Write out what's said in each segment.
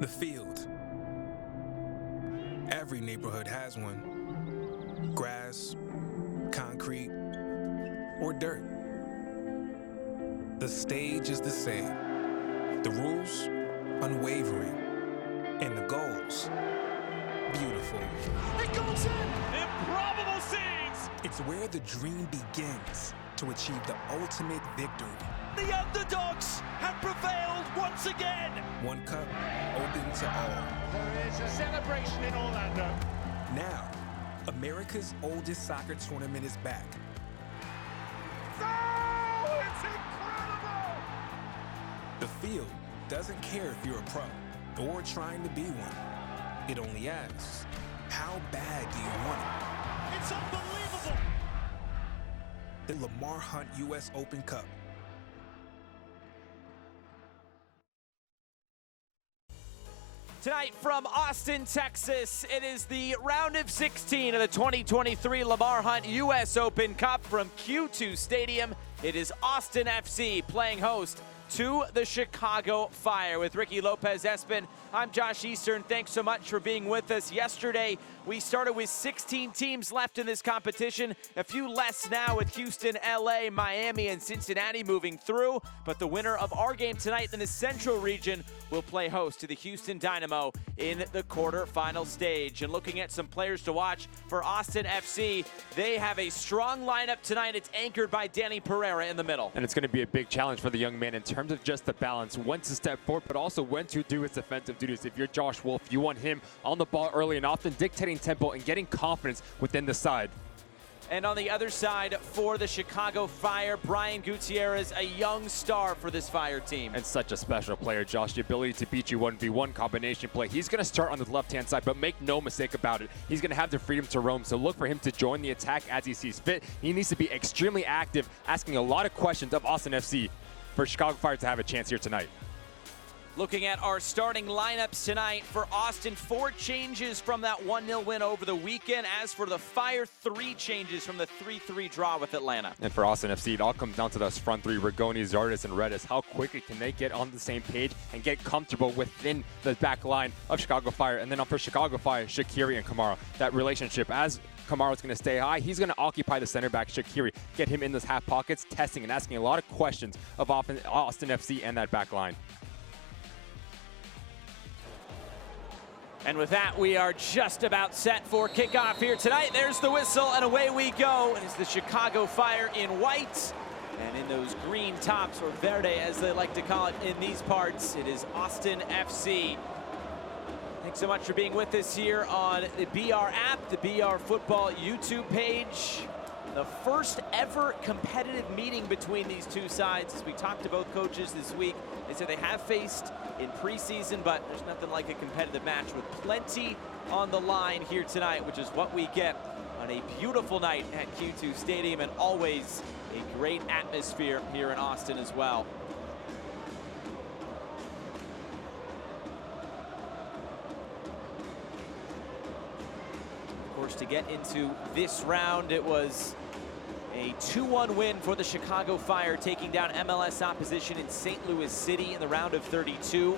The field. Every neighborhood has one. Grass, concrete, or dirt. The stage is the same. The rules, unwavering. And the goals, beautiful. It goes in! Improbable scenes! It's where the dream begins to achieve the ultimate victory. The underdogs have prevailed once again! One cup, open to all. There is a celebration in Orlando. Now, America's oldest soccer tournament is back. Oh, it's incredible! The field doesn't care if you're a pro or trying to be one. It only asks, how bad do you want it? It's unbelievable! The Lamar Hunt U.S. Open Cup. Tonight from Austin, Texas, it is the round of 16 of the 2023 Lamar Hunt U.S. Open Cup from Q2 Stadium. It is Austin FC playing host to the Chicago Fire. With Ricky Lopez-Espin, I'm Josh Eastern. Thanks so much for being with us. Yesterday, we started with 16 teams left in this competition. A few less now with Houston, LA, Miami, and Cincinnati moving through. But the winner of our game tonight in the Central region will play host to the Houston Dynamo in the quarterfinal stage. And looking at some players to watch for Austin FC, they have a strong lineup tonight. It's anchored by Danny Pereira in the middle. And it's going to be a big challenge for the young man in terms of just the balance, when to step forward, but also when to do his defensive duties. If you're Josh Wolf, you want him on the ball early and often, dictating tempo and getting confidence within the side. And on the other side for the Chicago Fire, Brian Gutierrez, a young star for this Fire team. And such a special player, Josh. The ability to beat you 1v1 combination play. He's going to start on the left-hand side, but make no mistake about it. He's going to have the freedom to roam, so look for him to join the attack as he sees fit. He needs to be extremely active, asking a lot of questions of Austin FC for Chicago Fire to have a chance here tonight. Looking at our starting lineups tonight for Austin, 4 changes from that 1-0 win over the weekend. As for the Fire, 3 changes from the 3-3 draw with Atlanta. And for Austin FC, it all comes down to those front 3, Rigoni, Zardes, and Redis. How quickly can they get on the same page and get comfortable within the back line of Chicago Fire? And then for Chicago Fire, Shaqiri and Kamara. That relationship, as Kamara's going to stay high, he's going to occupy the center back, Shaqiri, get him in those half pockets, testing and asking a lot of questions of Austin FC and that back line. And with that, we are just about set for kickoff here tonight. There's the whistle, and away we go. And it's the Chicago Fire in white. And in those green tops, or verde as they like to call it in these parts, it is Austin FC. Thanks so much for being with us here on the BR app, the BR Football YouTube page. The first ever competitive meeting between these two sides. As we talked to both coaches this week, they said they have faced in preseason, but there's nothing like a competitive match with plenty on the line here tonight, which is what we get on a beautiful night at Q2 Stadium, and always a great atmosphere here in Austin as well. Of course, to get into this round, it was a 2-1 win for the Chicago Fire, taking down MLS opposition in St. Louis City in the round of 32.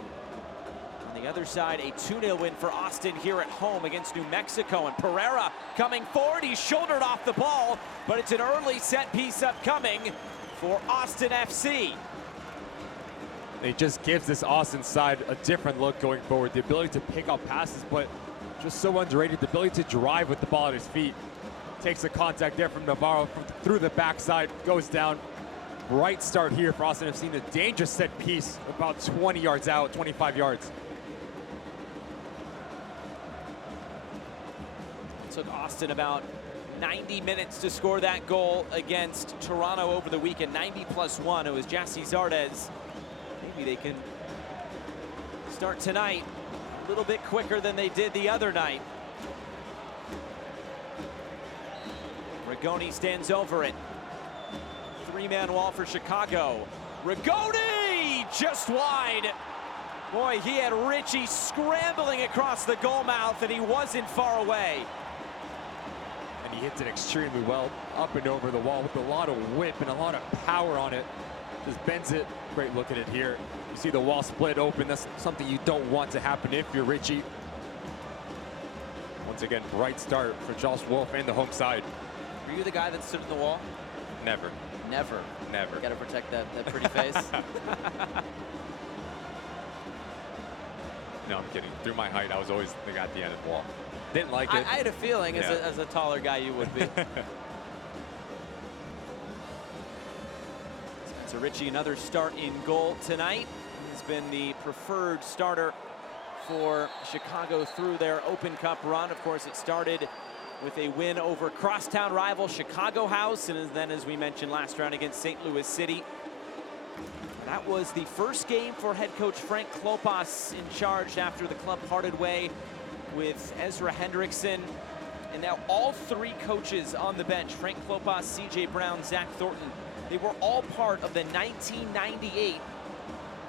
On the other side, a 2-0 win for Austin here at home against New Mexico. And Pereira coming forward, he shouldered off the ball, but it's an early set piece upcoming for Austin FC. It just gives this Austin side a different look going forward. The ability to pick up passes, but just so underrated. The ability to drive with the ball at his feet. Takes the contact there from Navarro through the backside, goes down. Right start here for Austin FC. A dangerous set piece about 20 yards out, 25 yards. It took Austin about 90 minutes to score that goal against Toronto over the weekend. 90+1. It was Jassy Zardes. Maybe they can start tonight a little bit quicker than they did the other night. Rigoni stands over it. 3-man wall for Chicago. Rigoni just wide. Boy, he had Richie scrambling across the goal mouth, and he wasn't far away. And he hits it extremely well, up and over the wall with a lot of whip and a lot of power on it. Just bends it. Great look at it here. You see the wall split open. That's something you don't want to happen if you're Richie. Once again, bright start for Josh Wolf and the home side. Were you the guy that stood in the wall? Never. Never. Never. Got to protect that pretty face. No, I'm kidding. Through my height, I was always the guy at the end of the wall. Didn't like it. I had a feeling as a taller guy you would be. So Richie, another start in goal tonight. He's been the preferred starter for Chicago through their Open Cup run. Of course, it started with a win over crosstown rival Chicago House, and then, as we mentioned, last round against St. Louis City. That was the first game for head coach Frank Klopas in charge after the club parted way with Ezra Hendrickson. And now all three coaches on the bench, Frank Klopas, C.J. Brown, Zach Thornton, they were all part of the 1998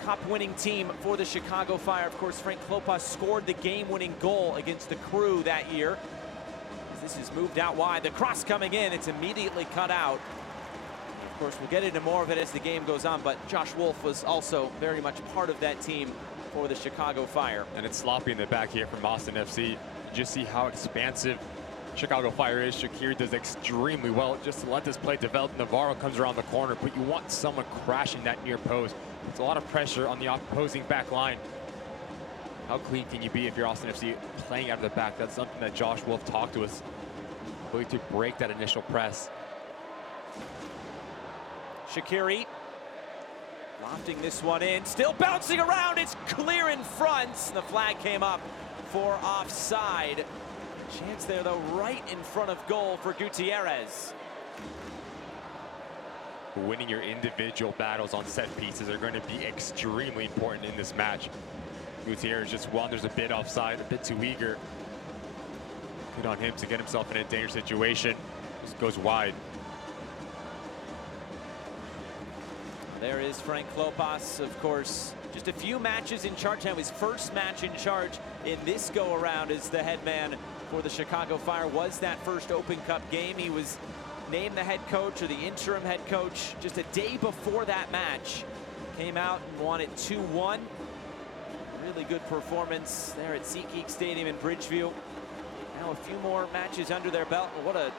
Cup-winning team for the Chicago Fire. Of course, Frank Klopas scored the game-winning goal against the Crew that year. This is moved out wide. The cross coming in, it's immediately cut out. Of course, we'll get into more of it as the game goes on, but Josh Wolf was also very much part of that team for the Chicago Fire. And it's sloppy in the back here from Austin FC. You just see how expansive Chicago Fire is. Shaqiri does extremely well just to let this play develop. Navarro comes around the corner, but you want someone crashing that near post. It's a lot of pressure on the opposing back line. How clean can you be if you're Austin FC playing out of the back? That's something that Josh Wolf talked to us. Going to break that initial press. Shaqiri lofting this one in, still bouncing around. It's clear in front. The flag came up for offside. Chance there, though, right in front of goal for Gutierrez. Winning your individual battles on set pieces are going to be extremely important in this match. Gutierrez just wanders a bit offside, a bit too eager. Good on him to get himself in a dangerous situation. Just goes wide. There is Frank Klopas, of course, just a few matches in charge now. His first match in charge in this go-around as the head man for the Chicago Fire was that first Open Cup game. He was named the head coach, or the interim head coach, just a day before that match. Came out and won it 2-1. Really good performance there at SeatGeek Stadium in Bridgeview. Now a few more matches under their belt. What a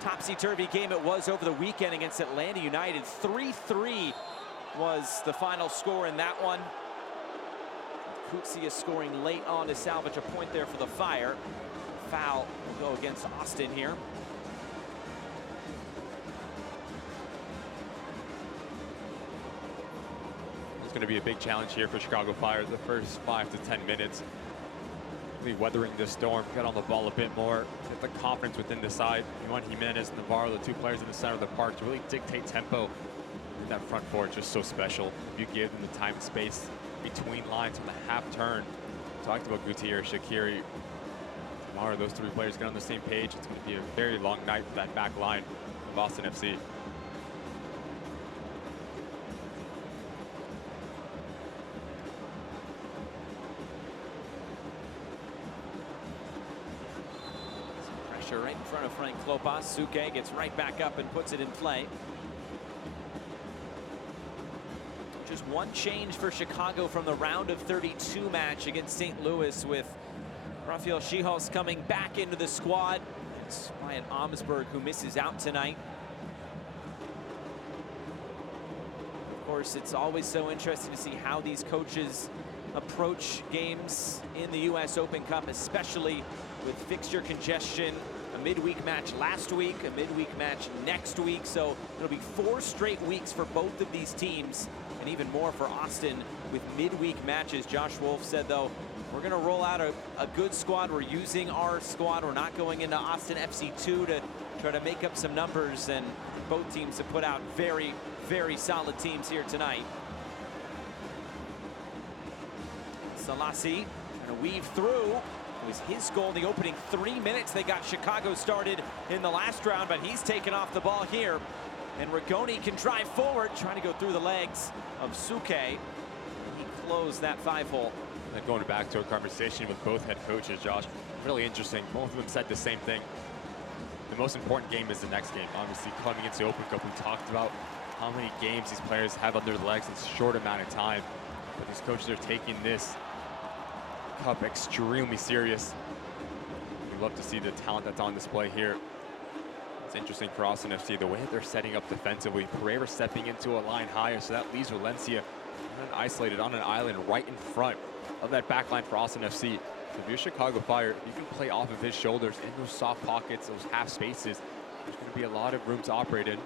topsy-turvy game it was over the weekend against Atlanta United. 3-3 was the final score in that one. Kutsia scoring late on to salvage a point there for the Fire. Foul will go against Austin here. It's going to be a big challenge here for Chicago Fire the first 5 to 10 minutes. Really weathering the storm, get on the ball a bit more, get the confidence within the side. You want Jimenez and Navarro, the two players in the center of the park, to really dictate tempo. That front four is just so special. If you give them the time and space between lines on the half turn. Talked about Gutierrez, Shaqiri, Lamar, those three players get on the same page. It's going to be a very long night for that back line of Boston FC. Pressure right in front of Frank Klopas. Suke gets right back up and puts it in play. Just one change for Chicago from the round of 32 match against St. Louis, with Rafael Schihos coming back into the squad. It's Ryan Omsberg who misses out tonight. Of course, it's always so interesting to see how these coaches approach games in the U.S. Open Cup, especially with fixture congestion. A midweek match last week, a midweek match next week. So it'll be 4 straight weeks for both of these teams, and even more for Austin with midweek matches. Josh Wolf said, though, we're going to roll out a good squad. We're using our squad. We're not going into Austin FC2 to try to make up some numbers, and both teams have put out very, very solid teams here tonight. Salasi trying to weave through. It was his goal in the opening 3 minutes. They got Chicago started in the last round, but he's taken off the ball here. And Rigoni can drive forward, trying to go through the legs of Suke. He closed that 5-hole. And going back to a conversation with both head coaches, Josh, really interesting. Both of them said the same thing. The most important game is the next game. Obviously, coming into the Open Cup, we talked about how many games these players have under their legs in a short amount of time. But these coaches are taking this cup extremely serious. We love to see the talent that's on display here. It's interesting for Austin FC, the way that they're setting up defensively. Pereira stepping into a line higher, so that leaves Valencia isolated on an island right in front of that back line for Austin FC. So if you're Chicago Fire, you can play off of his shoulders in those soft pockets, those half spaces. There's going to be a lot of room to operate in.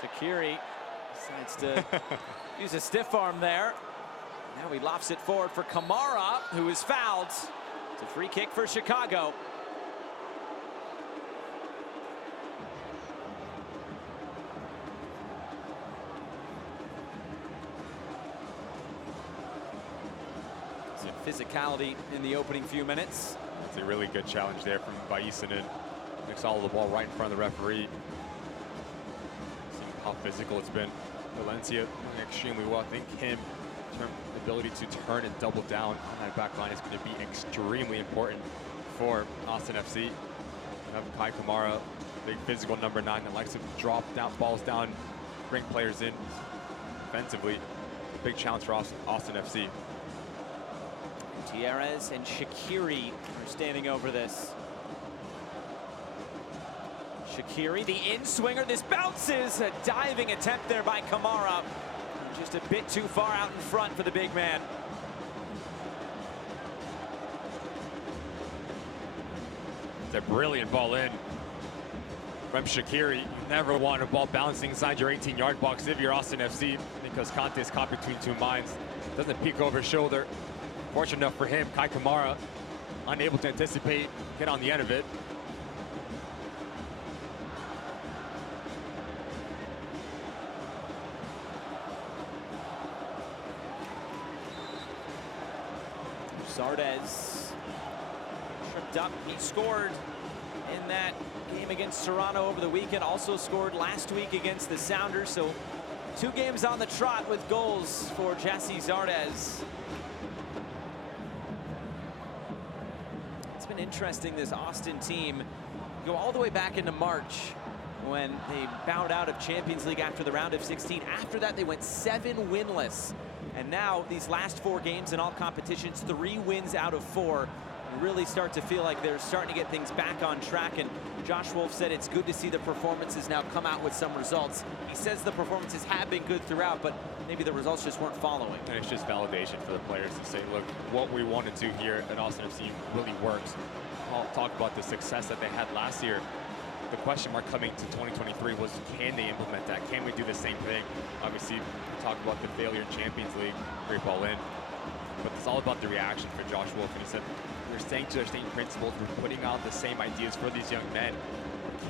Shaqiri decides to use a stiff arm there. Now he lofts it forward for Kamara, who is fouled. It's a free kick for Chicago. Some physicality in the opening few minutes. It's a really good challenge there from Baisanen. Nicks all of the ball right in front of the referee. Seeing how physical it's been. Valencia doing extremely well. I think him, the ability to turn and double down on that back line is going to be extremely important for Austin FC. You have Kai Kamara, big physical number 9 that likes to drop down balls down, bring players in defensively. Big challenge for Austin FC. Gutierrez and Shaqiri are standing over this. Shaqiri, the in-swinger. This bounces. A diving attempt there by Kamara. Just a bit too far out in front for the big man. It's a brilliant ball in from Shaqiri. You never want a ball bouncing inside your 18-yard box if you're Austin FC, because Conte is caught between two minds. Doesn't peek over his shoulder. Fortunate enough for him, Kai Kamara, unable to anticipate, get on the end of it. Zardes tripped up. He scored in that game against Toronto over the weekend. Also scored last week against the Sounders. So 2 games on the trot with goals for Jesse Zardes. It's been interesting, this Austin team. Go all the way back into March when they bowed out of Champions League after the round of 16. After that, they went 7 winless. And now, these last 4 games in all competitions, 3 wins out of 4. Really start to feel like they're starting to get things back on track. And Josh Wolf said it's good to see the performances now come out with some results. He says the performances have been good throughout, but maybe the results just weren't following. And it's just validation for the players to say, look, what we want to do here at Austin FC really works. I'll talk about the success that they had last year. The question mark coming to 2023 was, can they implement that? Can we do the same thing? Obviously, we talked about the failure in Champions League, great ball in. But it's all about the reaction for Josh Wolf. And he said, they're staying to their same principles. They're putting out the same ideas for these young men.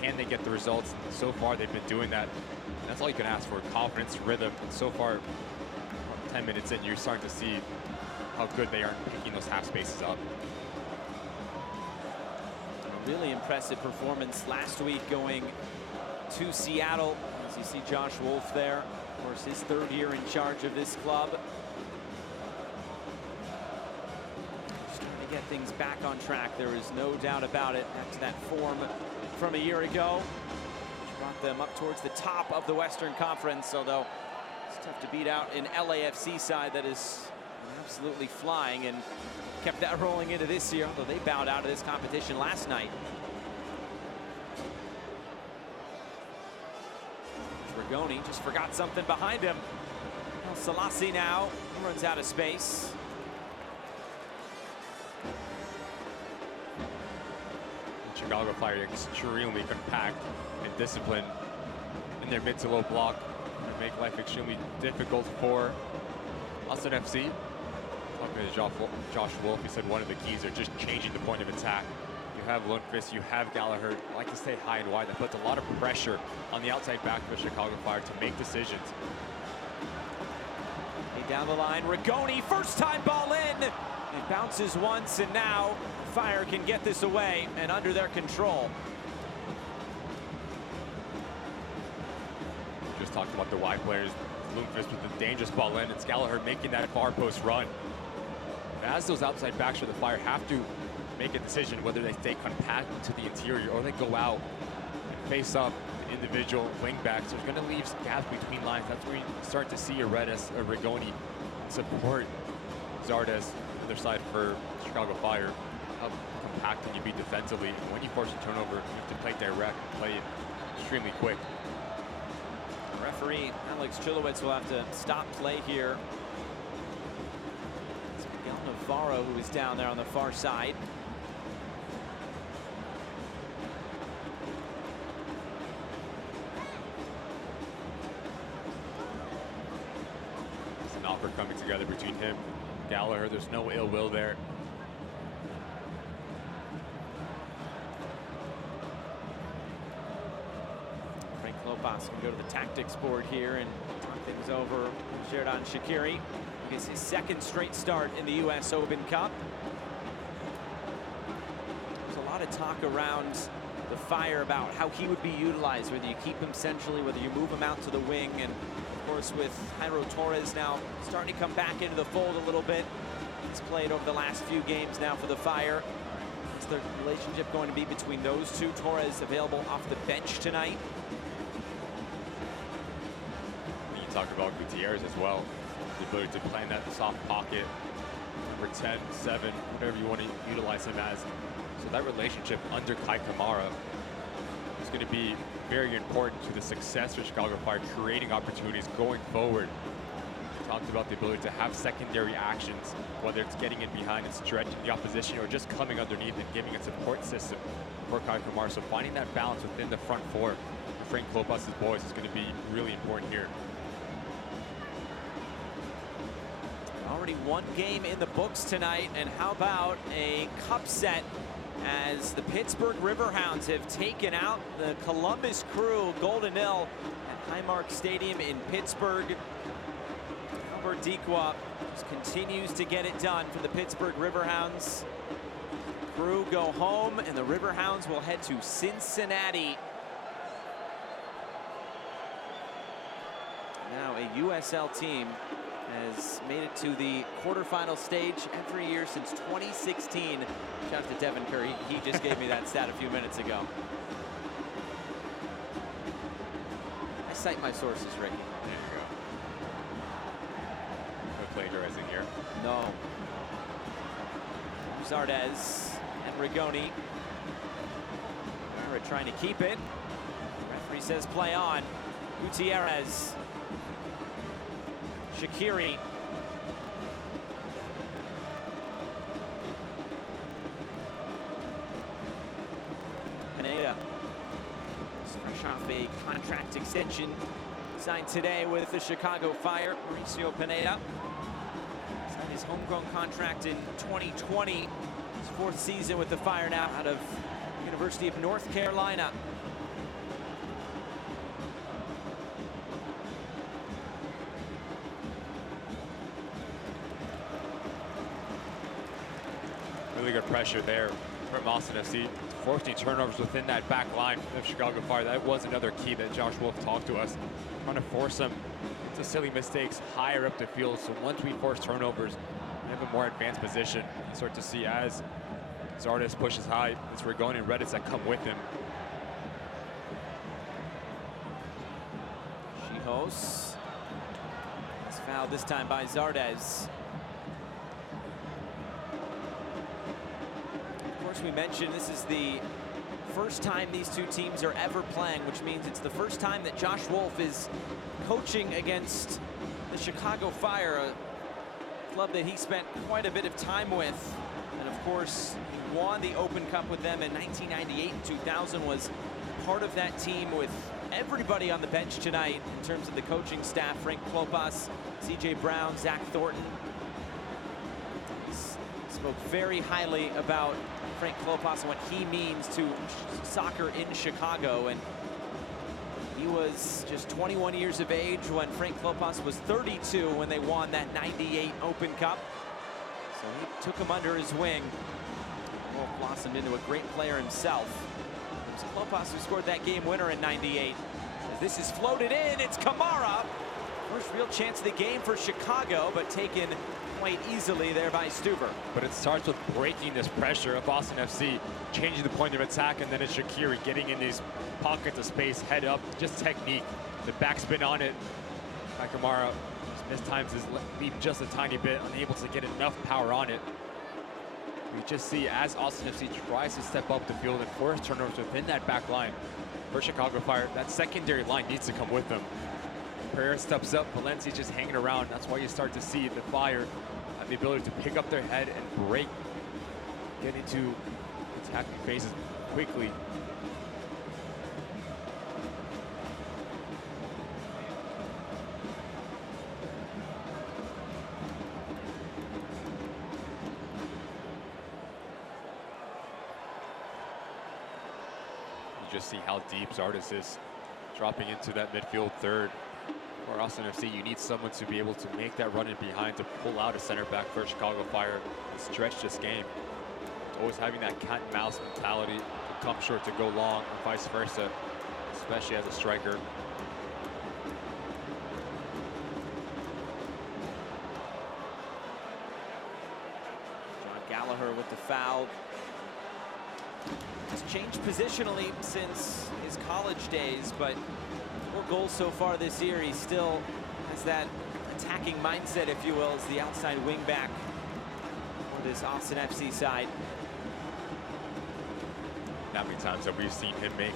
Can they get the results? And so far, they've been doing that. And that's all you can ask for, confidence, rhythm. And so far, 10 minutes in, you're starting to see how good they are picking those half spaces up. Really impressive performance last week going to Seattle. As you see Josh Wolf there, of course, his 3rd year in charge of this club. Just trying to get things back on track. There is no doubt about it. Back to that form from a year ago. Which brought them up towards the top of the Western Conference, although it's tough to beat out an LAFC side that is absolutely flying, and kept that rolling into this year, although they bowed out of this competition last night. Dragoni just forgot something behind him. Well, Selassie now runs out of space. Chicago Fire extremely compact and disciplined in their mid to low block and make life extremely difficult for Austin FC. Talking to Josh Wolf, he said one of the keys are just changing the point of attack. You have Lundqvist, you have Gallagher, like to stay high and wide. That puts a lot of pressure on the outside back of the Chicago Fire to make decisions. Down the line, Rigoni, first time ball in. It bounces once, and now Fire can get this away and under their control. Just talked about the wide players. Lundqvist with the dangerous ball in. It's Gallagher making that far post run. As those outside backs for the Fire have to make a decision whether they stay compact to the interior or they go out and face up individual wing backs. There's going to leave gaps between lines. That's where you start to see a Redis, a Rigoni support Zardes, other side for Chicago Fire. How compact can you be defensively? When you force a turnover, you have to play direct, play it extremely quick. Referee Alex Chilowitz will have to stop play here. It's Miguel Navarro who is down there on the far side. It's an offer coming together between him and Gallagher. There's no ill will there. Lopas can go to the tactics board here and talk things over. Xherdan Shaqiri gets his second straight start in the U.S. Open Cup. There's a lot of talk around the Fire about how he would be utilized, whether you keep him centrally, whether you move him out to the wing, and of course with Jairo Torres now starting to come back into the fold a little bit. He's played over the last few games now for the Fire. What's the relationship going to be between those two? Torres available off the bench tonight. Talk about Gutierrez as well. The ability to play in that soft pocket, number 10, 7, whatever you want to utilize him as. So that relationship under Kai Kamara is going to be very important to the success of Chicago Fire, creating opportunities going forward. We talked about the ability to have secondary actions, whether it's getting in behind and stretching the opposition or just coming underneath and giving a support system for Kai Kamara. So finding that balance within the front four for Frank Klopas' boys is going to be really important here. Already one game in the books tonight, and how about a cup set as the Pittsburgh Riverhounds have taken out the Columbus Crew Golden Hill at Highmark Stadium in Pittsburgh. Albert Dequa continues to get it done for the Pittsburgh Riverhounds. Crew go home, and the Riverhounds will head to Cincinnati. Now a USL team has made it to the quarterfinal stage every year since 2016. Shout out to Devin Curry. He just gave me that stat a few minutes ago. I cite my sources, Ricky. There you go. No plagiarizing here. No. Zardes and Rigoni. We're trying to keep it. The referee says play on. Gutierrez. Shaqiri. Pineda. Fresh off a contract extension signed today with the Chicago Fire. Mauricio Pineda signed his homegrown contract in 2020. His fourth season with the Fire now out of University of North Carolina. Really good pressure there from Austin FC. 14 turnovers within that back line of Chicago Fire. That was another key that Josh Wolf talked to us. Trying to force them into silly mistakes higher up the field. So once we force turnovers, we have a more advanced position. You start to see as Zardes pushes high, it's Rigoni and Reddits that come with him. Shihos is fouled this time by Zardes. We mentioned this is the first time these two teams are ever playing, which means it's the first time that Josh Wolf is coaching against the Chicago Fire, a club that he spent quite a bit of time with. And of course, he won the Open Cup with them in 1998 and 2000, was part of that team with everybody on the bench tonight in terms of the coaching staff. Frank Klopas, CJ Brown, Zach Thornton. Spoke very highly about Frank Klopas and what he means to soccer in Chicago. And he was just 21 years of age when Frank Klopas was 32 when they won that 98 Open Cup. So he took him under his wing. Wolf blossomed into a great player himself. It was Klopas who scored that game winner in 98. As this is floated in, it's Kamara. First real chance of the game for Chicago, but taken quite easily there by Stuver. But it starts with breaking this pressure of Boston FC, changing the point of attack, and then it's Shaqiri getting in these pockets of space, head up, just technique. The backspin on it. Kamara This time is leap just a tiny bit, unable to get enough power on it. We just see as Austin FC tries to step up the field and force turnovers within that back line for Chicago Fire, that secondary line needs to come with them. Pereira steps up, Valencia just hanging around. That's why you start to see the Fire have the ability to pick up their head and break, get into attacking phases quickly. Just see how deep Zardes is dropping into that midfield third. For Austin FC, you need someone to be able to make that run in behind to pull out a center back for Chicago Fire and stretch this game. Always having that cat and mouse mentality to come short to go long and vice versa, especially as a striker. John Gallagher with the foul. He's changed positionally since his college days, but 4 goals so far this year. He still has that attacking mindset, if you will, as the outside wing back for this Austin FC side. How many times have we seen him make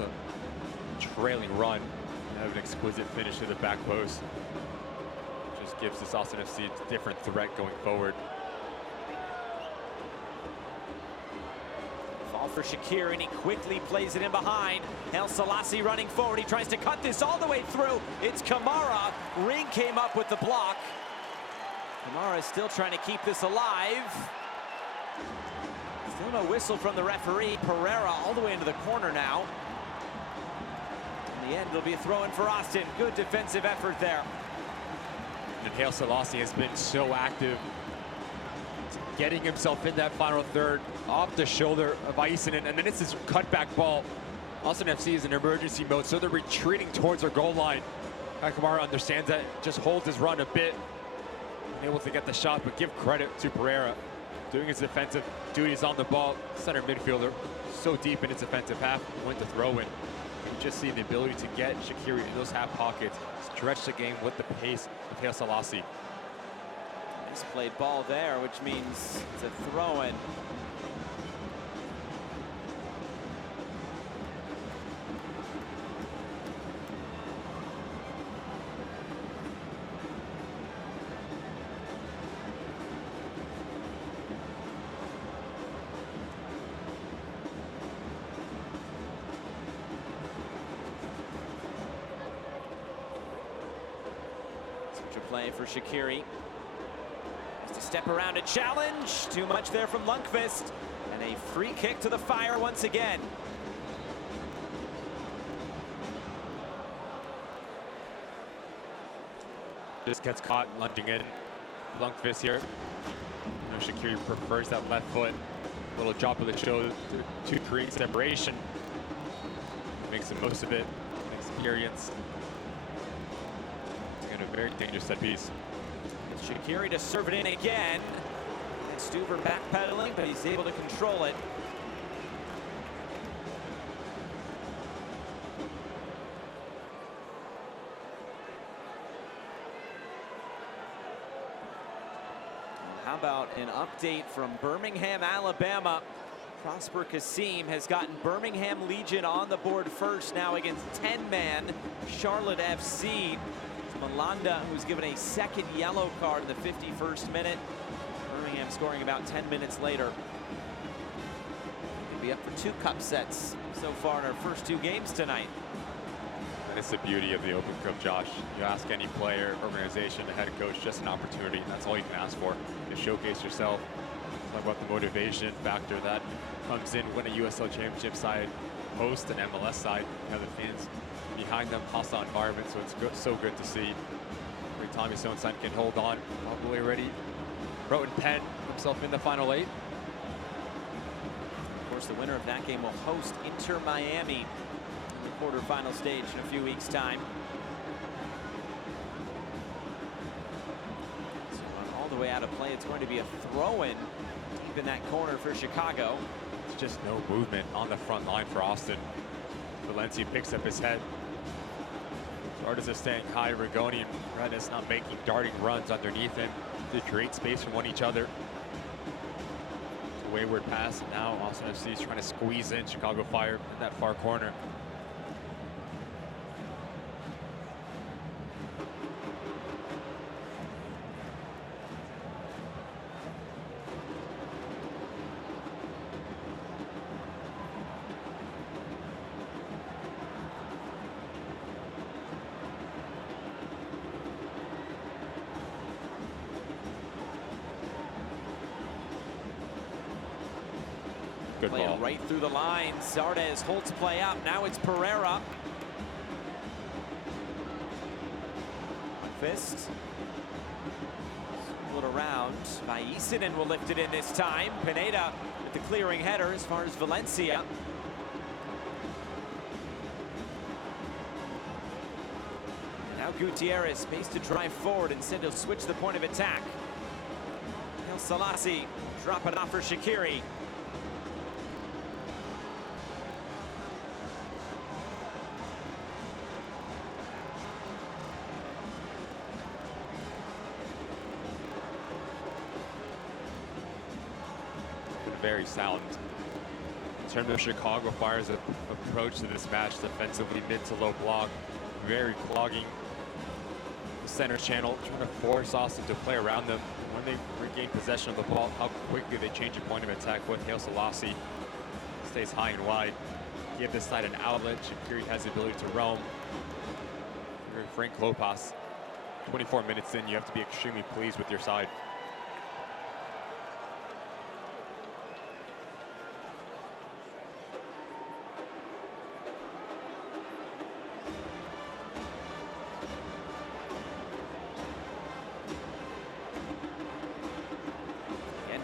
a trailing run and have an exquisite finish to the back post? Just gives this Austin FC a different threat going forward. For Shaqiri, and he quickly plays it in behind. El Selassie running forward. He tries to cut this all the way through. It's Kamara. Ring came up with the block. Kamara is still trying to keep this alive. Still no whistle from the referee. Pereira all the way into the corner now. In the end, it'll be a throw-in for Austin. Good defensive effort there. And El Selassie has been so active, getting himself in that final third off the shoulder of Aisinen, and then it's this cutback ball. Austin FC is in emergency mode, so they're retreating towards their goal line. Kamara understands that, just holds his run a bit, able to get the shot, but give credit to Pereira, doing his defensive duties on the ball. Center midfielder, so deep in his defensive half, went to throw in. You just see the ability to get Shaqiri in those half pockets, stretch the game with the pace of El Selassie. Nice played ball there, which means it's a throw-in. Such a play for Shaqiri. To step around a challenge. Too much there from Lundqvist. And a free kick to the Fire once again. Just gets caught lunging in. Lundqvist here. Shaqiri prefers that left foot. Little drop of the shoulder to create separation. Makes the most of it. Experience. And a very dangerous set piece. Shaqiri to serve it in again. And Stuver backpedaling, but he's able to control it. How about an update from Birmingham, Alabama? Prosper Kasim has gotten Birmingham Legion on the board first now against 10-man Charlotte FC. Malanda, who's given a second yellow card in the 51st minute. Birmingham scoring about 10 minutes later. We'll be up for 2 cup sets so far in our first 2 games tonight. And it's the beauty of the Open Cup, Josh. You ask any player, organization, the head coach, just an opportunity. That's all you can ask for, to showcase yourself. Talk about the motivation factor that comes in when a USL Championship side hosts an MLS side. You have the fans behind them, hostile environment, so it's good, so good to see. Every time his own son can hold on, probably already wrote in pen himself in the final 8. Of course, the winner of that game will host Inter Miami in the quarterfinal stage in a few weeks' time. So all the way out of play, it's going to be a throw-in deep in that corner for Chicago. It's just no movement on the front line for Austin. Valencia picks up his head. Zardes is staying high. Rigoni and Redis not making darting runs underneath him to create space from each other. It's a wayward pass. Now Austin FC is trying to squeeze in Chicago Fire in that far corner. Good Play ball. right through the line. Zardes holds play up. Now it's Pereira. Fist. Split around. Vaisinen will lift it in this time. Pineda with the clearing header as far as Valencia. Now Gutierrez, space to drive forward. Instead he'll switch the point of attack. El Salasi drop it off for Shaqiri. Very sound. In terms of Chicago Fire's approach to this match, defensively mid to low block, very clogging the center channel, trying to force Austin to play around them. When they regain possession of the ball, how quickly they change a point of attack with Hail Selassie. Stays high and wide. Give this side an outlet. Shaqiri has the ability to roam. Frank Klopas, 24 minutes in, you have to be extremely pleased with your side.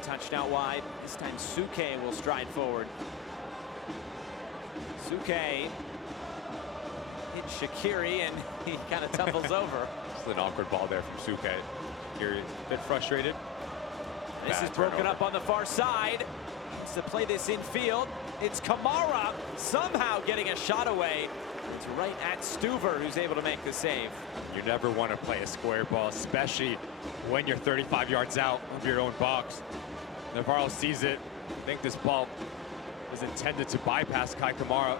Touched out wide. This time Suke will stride forward. Suke hit Shaqiri and he kind of tumbles over. It's an awkward ball there from Suke. Shaqiri a bit frustrated. This is broken up on the far side. Wants to play this infield. It's Kamara somehow getting a shot away. It's right at Stuver who's able to make the save. You never want to play a square ball, especially when you're 35 yards out of your own box. Navarro sees it. I think this ball was intended to bypass Kai Kamara.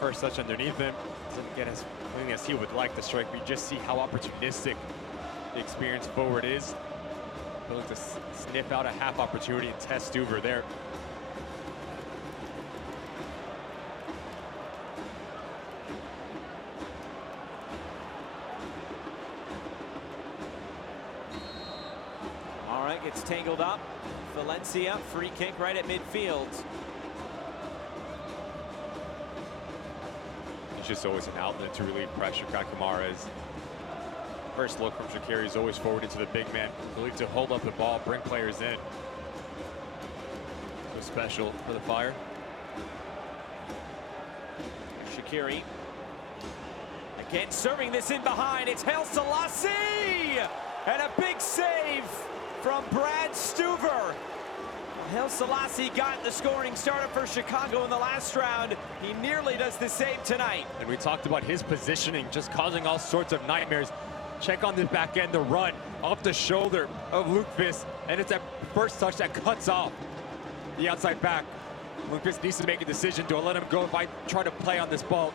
First touch underneath him. Doesn't get as clean as he would like to strike. We just see how opportunistic the experienced forward is. Willing to sniff out a half opportunity and test Stuver there. All right, gets tangled up. Valencia, free kick right at midfield. It's just always an outlet to relieve pressure. Kai Kamara's first look from Shaqiri is always forward into the big man. Ability to hold up the ball, bring players in. So special for the Fire. Shaqiri. Again, serving this in behind. It's Hail Selassie! And a big save from Brad Stuver. Hail Selassie got the scoring started for Chicago in the last round. He nearly does the save tonight. And we talked about his positioning, just causing all sorts of nightmares. Check on the back end, the run off the shoulder of Lundqvist, and it's that first touch that cuts off the outside back. Lundqvist needs to make a decision. Do I let him go if I try to play on this ball?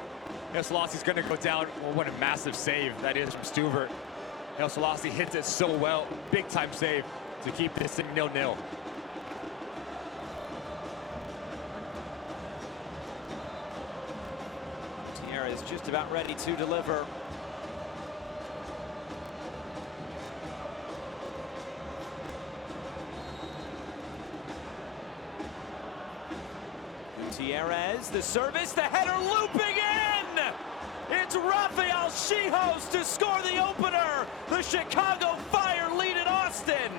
Hail Selassie's going to go down. Oh, what a massive save that is from Stuver. Hail Selassie hits it so well. Big time save to keep this thing 0-0. Tierra is just about ready to deliver. Gutierrez, the service, the header looping in! It's Rafael Schihos to score the opener! The Chicago Fire lead at Austin!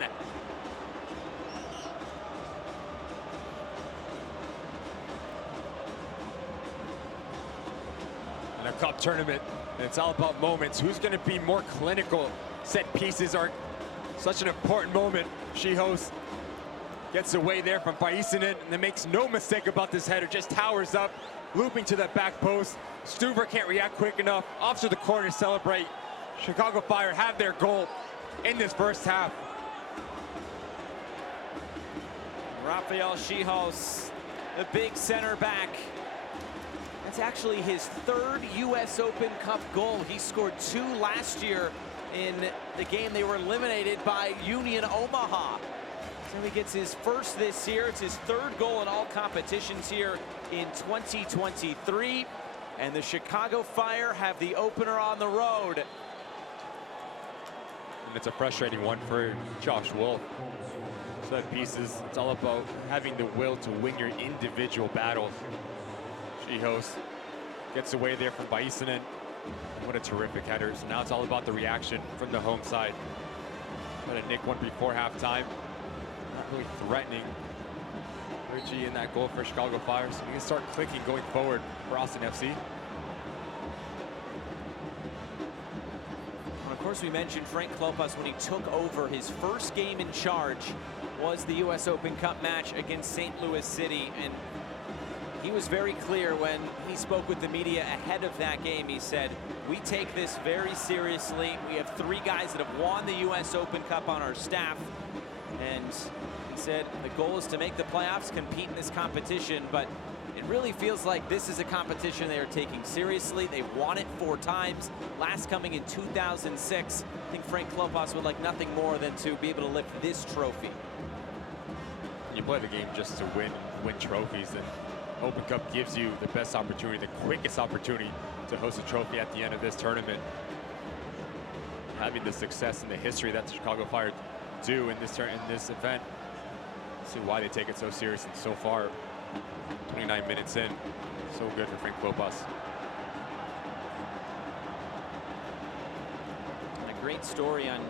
In a cup tournament, it's all about moments. Who's going to be more clinical? Set pieces are such an important moment. Schihos gets away there from Vaisinen and then makes no mistake about this header, just towers up, looping to that back post. Stuver can't react quick enough. Off to the corner to celebrate. Chicago Fire have their goal in this first half. Rafael Schijos, the big center back. That's actually his third U.S. Open Cup goal. He scored 2 last year in the game they were eliminated by Union Omaha. So he gets his first this year. It's his third goal in all competitions here in 2023. And the Chicago Fire have the opener on the road. And it's a frustrating one for Josh Wolf. Set pieces, it's all about having the will to win your individual battles. Schijos gets away there from Baisinen. What a terrific header. So now it's all about the reaction from the home side. Got a nick one before halftime. Not really threatening. Richie in that goal for Chicago Fire. So we can start clicking going forward for Austin FC. And of course, we mentioned Frank Klopas when he took over. His first game in charge was the U.S. Open Cup match against St. Louis City. And he was very clear when he spoke with the media ahead of that game. He said, we take this very seriously. We have 3 guys that have won the U.S. Open Cup on our staff. And he said, the goal is to make the playoffs, compete in this competition. But it really feels like this is a competition they are taking seriously. They've won it 4 times, last coming in 2006. I think Frank Klopas would like nothing more than to be able to lift this trophy. You play the game just to win trophies, and Open Cup gives you the best opportunity, the quickest opportunity to host a trophy at the end of this tournament. Having the success and the history that the Chicago Fire do in this event, see why they take it so serious. And so far, 29 minutes in, so good for Frank Klopas. And a great story on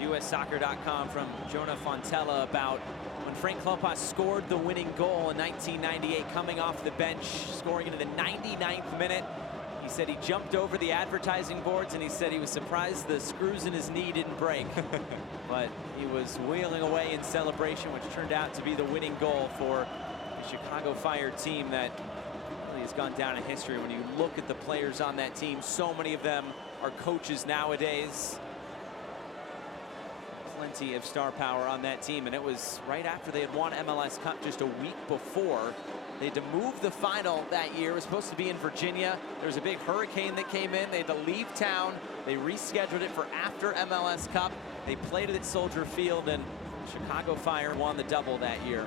USsoccer.com from Jonah Fontella about when Frank Klopas scored the winning goal in 1998, coming off the bench, scoring into the 99th minute. He said he jumped over the advertising boards, and he said he was surprised the screws in his knee didn't break. But he was wheeling away in celebration, which turned out to be the winning goal for the Chicago Fire team that really has gone down in history. When you look at the players on that team, so many of them are coaches nowadays. Plenty of star power on that team, and it was right after they had won MLS Cup just a week before. They had to move the final that year. It was supposed to be in Virginia. There was a big hurricane that came in. They had to leave town. They rescheduled it for after MLS Cup. They played it at Soldier Field, and Chicago Fire won the double that year.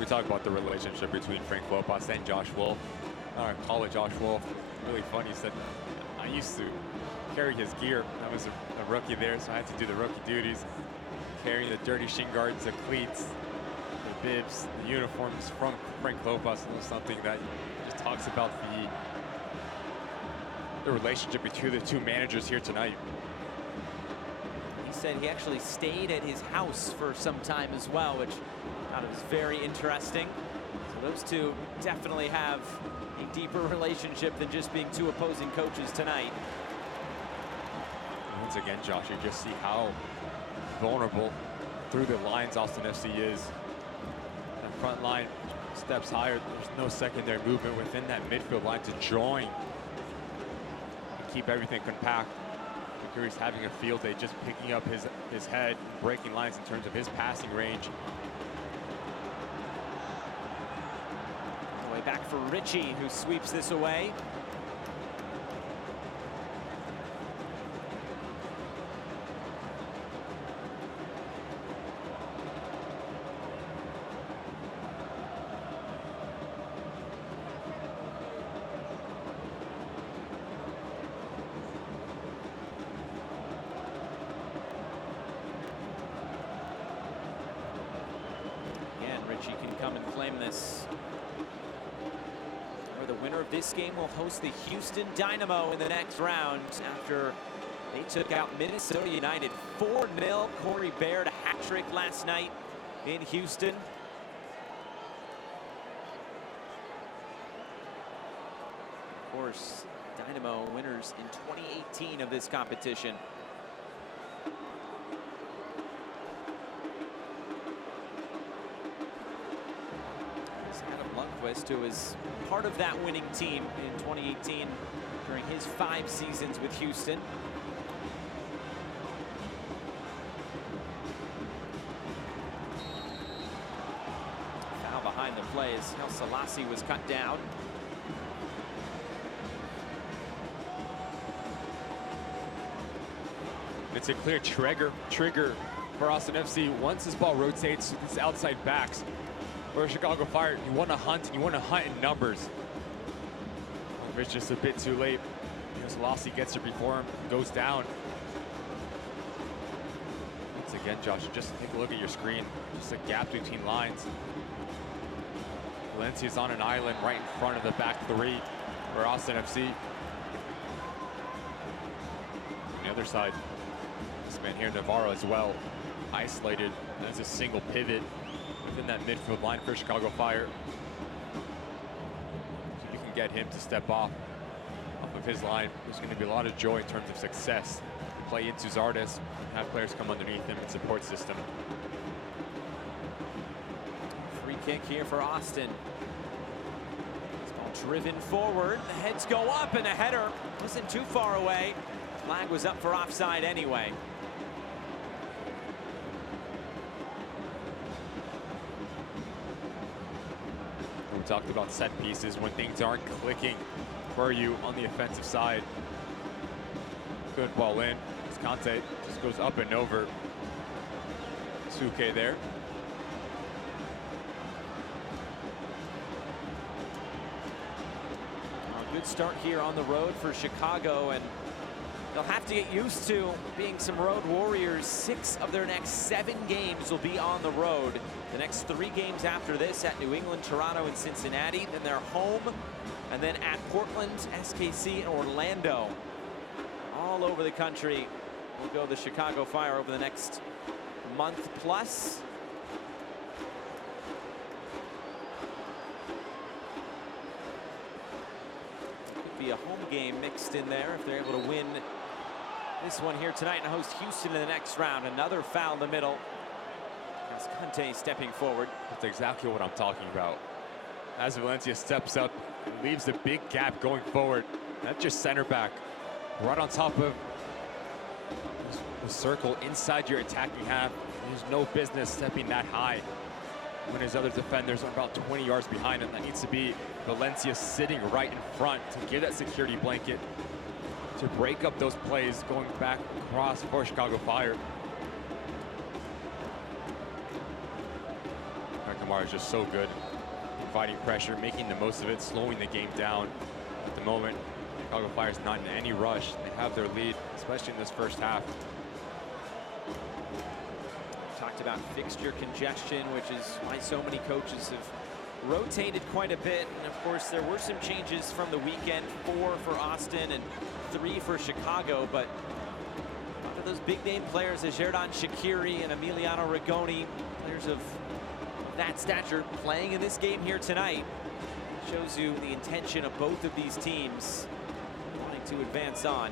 We talk about the relationship between Frank Klopas and Josh Wolf. Our college Josh Wolf, really funny. He said, I used to carry his gear. I was a rookie there, so I had to do the rookie duties. Carrying the dirty shin guards, the cleats, the bibs, the uniforms from Frank Klopas. It was something that just talks about the relationship between the 2 managers here tonight. He said he actually stayed at his house for some time as well, which I thought was very interesting. So those 2 definitely have a deeper relationship than just being 2 opposing coaches tonight. Once again, Josh, you just see how vulnerable through the lines Austin FC is. That front line steps higher. There's no secondary movement within that midfield line to join and keep everything compact. Curry's having a field day, just picking up his head, breaking lines in terms of his passing range. Way back for Richie, who sweeps this away. Again, Richie can come and claim this. The winner of this game will host the Houston Dynamo in the next round after they took out Minnesota United 4-0. Corey Baird, a hat trick last night in Houston. Of course, Dynamo winners in 2018 of this competition. Lundqvist, who was part of that winning team in 2018 during his 5 seasons with Houston. Foul behind the play as El Selassie was cut down. It's a clear trigger for Austin FC. Once this ball rotates to these outside backs, for Chicago Fire, you want to hunt, and you want to hunt in numbers. It's just a bit too late. Selassie gets it before him, goes down. Once again, Josh, just take a look at your screen. Just a gap between lines. Valencia's on an island right in front of the back 3 for Austin FC. On the other side, this man here, Navarro, as well, isolated as a single pivot within that midfield line for Chicago Fire. So you can get him to step off of his line. There's going to be a lot of joy in terms of success. Play into Zardes, have players come underneath him and support system. Free kick here for Austin. This ball driven forward, the heads go up, and the header wasn't too far away. Flag was up for offside anyway. We talked about set pieces when things aren't clicking for you on the offensive side. Good ball in. Conte just goes up and over. Suke there. A good start here on the road for Chicago, and they'll have to get used to being some road warriors. 6 of their next 7 games will be on the road. The next 3 games after this at New England, Toronto, and Cincinnati. Then they're home, and then at Portland, SKC, and Orlando. All over the country will go the Chicago Fire over the next month plus. Could be a home game mixed in there if they're able to win this one here tonight and host Houston in the next round. Another foul in the middle. Conte stepping forward. That's exactly what I'm talking about. As Valencia steps up, leaves a big gap going forward. That's just center back, right on top of the circle inside your attacking half. There's no business stepping that high when his other defenders are about 20 yards behind him. That needs to be Valencia sitting right in front to give that security blanket to break up those plays going back across for Chicago Fire. Lamar is just so good, providing pressure, making the most of it, slowing the game down. At the moment, Chicago Fire is not in any rush. They have their lead, especially in this first half. Talked about fixture congestion, which is why so many coaches have rotated quite a bit. And of course, there were some changes from the weekend, 4 for Austin and 3 for Chicago. But a lot of those big name players, as Xherdan Shaqiri and Emiliano Rigoni, players of that stature playing in this game here tonight, shows you the intention of both of these teams wanting to advance on.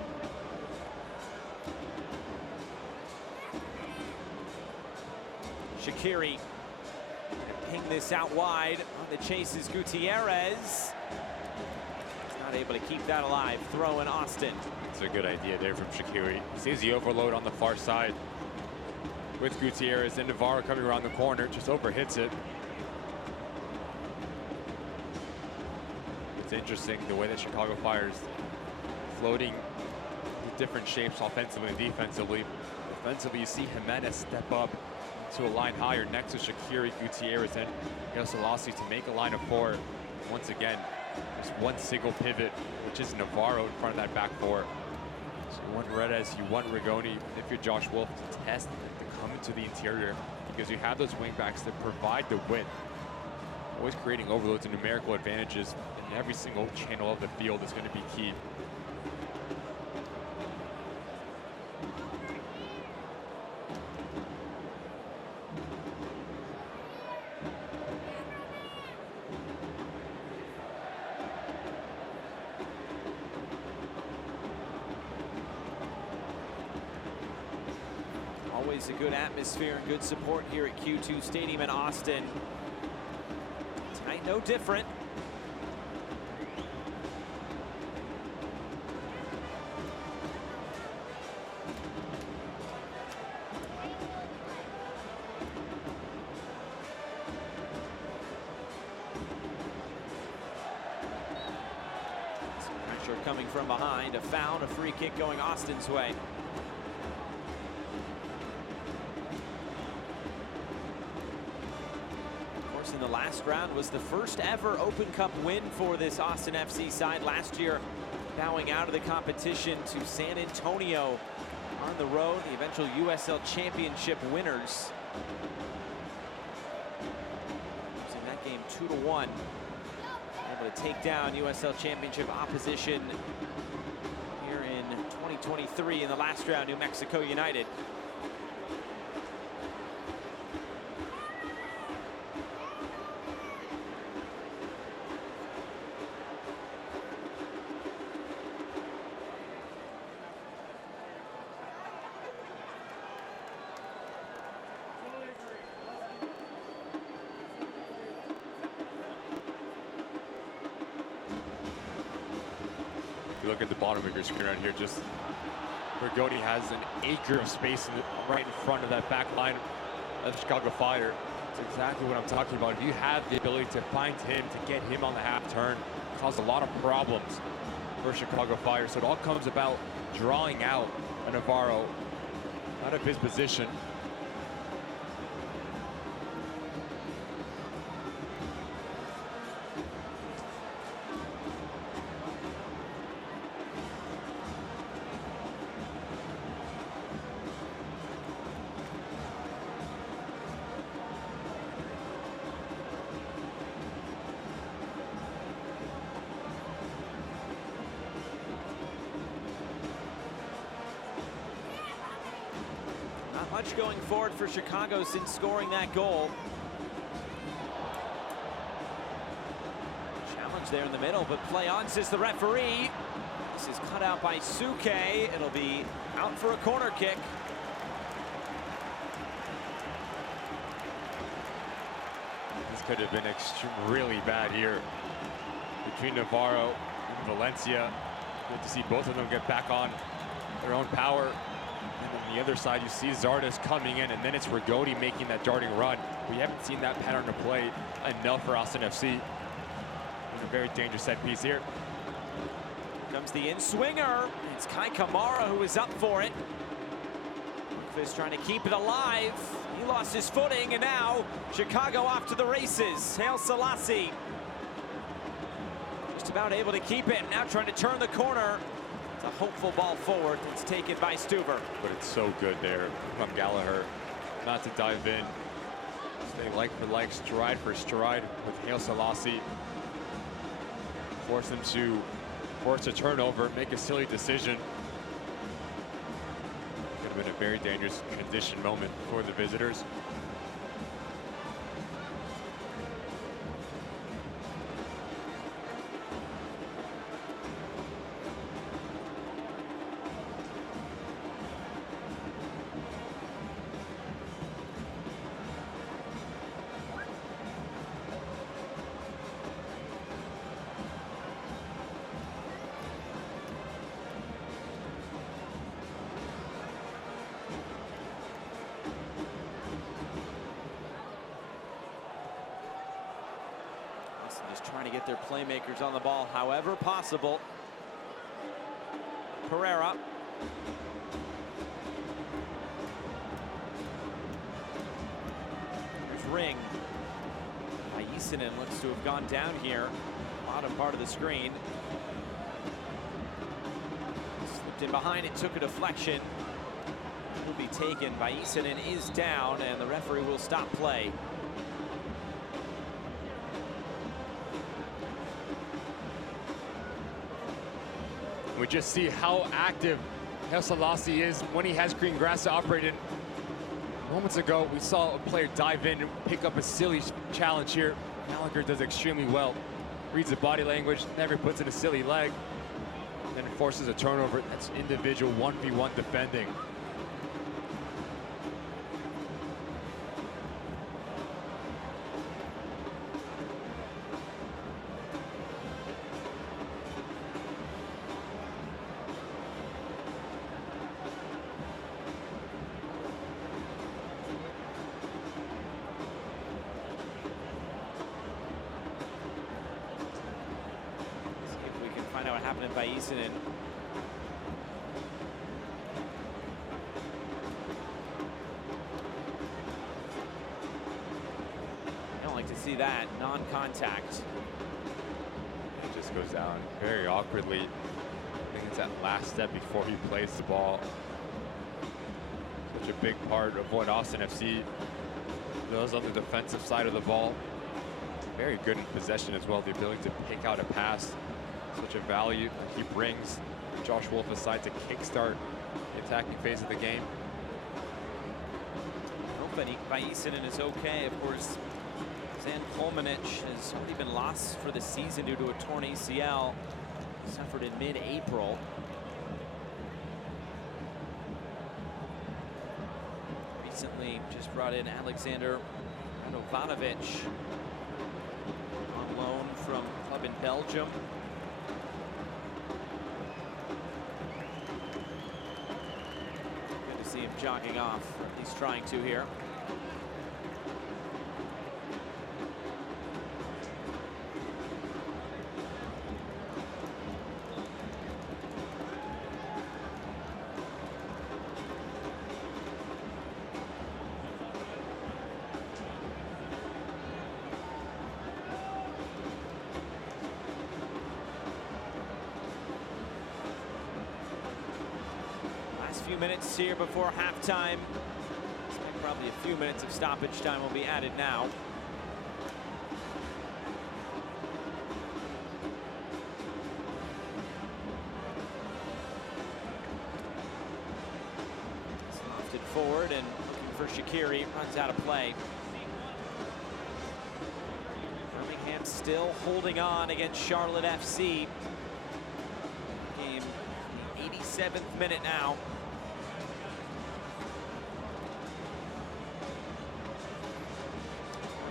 Shaqiri ping this out wide. On the chase is Gutierrez. Not able to keep that alive. Throw in Austin. It's a good idea there from Shaqiri. Sees the overload on the far side with Gutierrez and Navarro coming around the corner, just overhits it. It's interesting the way that Chicago Fire's floating with different shapes offensively and defensively. Offensively, you see Jimenez step up to a line higher next to Shaqiri, Gutierrez, and El Selassie to make a line of 4. Once again, just one single pivot, which is Navarro in front of that back 4. So you want Redes, you want Rigoni, if you're Josh Wolf, to test to come into the interior, because you have those wing backs that provide the width. Always creating overloads and numerical advantages in every single channel of the field is going to be key. Always a good atmosphere and good support here at Q2 Stadium in Austin. Tonight, no different. Pressure coming from behind. A foul, a free kick going Austin's way. Of course, in the last round was the first ever Open Cup win for this Austin FC side. Last year, bowing out of the competition to San Antonio on the road, the eventual USL Championship winners. Losing that game 2-1. Able to take down USL Championship opposition here in 2023 in the last round, New Mexico United. If you look at the bottom of your screen right here, just Rigoni has an acre of space right in front of that back line of Chicago Fire. That's exactly what I'm talking about. If you have the ability to find him, to get him on the half turn, cause a lot of problems for Chicago Fire. So it all comes about drawing out a Navarro out of his position. Not much going forward for Chicago since scoring that goal. Challenge there in the middle, but play on, says the referee. This is cut out by Suke. It'll be out for a corner kick. This could have been really bad here between Navarro and Valencia. Good to see both of them get back on their own power. And on the other side, you see Zardes coming in, and then it's Rigoni making that darting run. We haven't seen that pattern of play enough for Austin FC. In a very dangerous set piece here. Comes the in-swinger. It's Kai Kamara who is up for it. Fist trying to keep it alive. He lost his footing, and now Chicago off to the races. Haile Selassie just about able to keep it. Now trying to turn the corner. It's a hopeful ball forward. It's taken by Stuver. But it's so good there from Gallagher not to dive in. Stay like for like, stride for stride with Haile Selassie. Force them to force a turnover, make a silly decision. Could have been a very dangerous transition moment for the visitors. Just trying to get their playmakers on the ball however possible. Pereira. There's Ring. Isinen looks to have gone down here. Bottom part of the screen. Slipped in behind it, took a deflection. Will be taken. Isinen is down, and the referee will stop play. We just see how active Haile Selassie is when he has green grass to operate in. Moments ago, we saw a player dive in and pick up a silly challenge here. Gallagher does extremely well. Reads the body language, never puts in a silly leg, and then forces a turnover. That's individual 1v1 defending. Find out what happened in Vaisinen. I don't like to see that non-contact. It just goes down very awkwardly. I think it's that last step before he plays the ball. Such a big part of what Austin FC does on the defensive side of the ball. Very good in possession as well. The ability to pick out a pass, such a value he brings Josh Wolf aside to kickstart the attacking phase of the game. I hope Vaisinen is okay. Of course, Zan Kolmanic has already been lost for the season due to a torn ACL. Suffered in mid-April. Recently just brought in Alexander Radovanovic on loan from a club in Belgium. Good to see him jogging off, or at least trying to here. Few minutes here before halftime. Probably a few minutes of stoppage time will be added now. It's lofted forward and looking for Shaqiri, runs out of play. Birmingham still holding on against Charlotte FC. Game in the 87th minute now.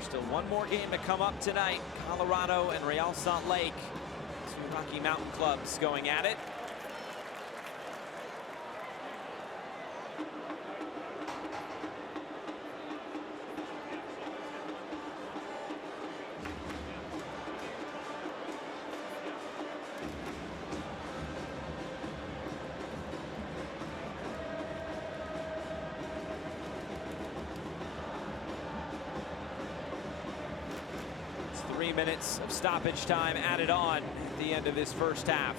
Still one more game to come up tonight. Colorado and Real Salt Lake, two Rocky Mountain clubs going at it. It's 3 minutes of stoppage time added on at the end of this first half.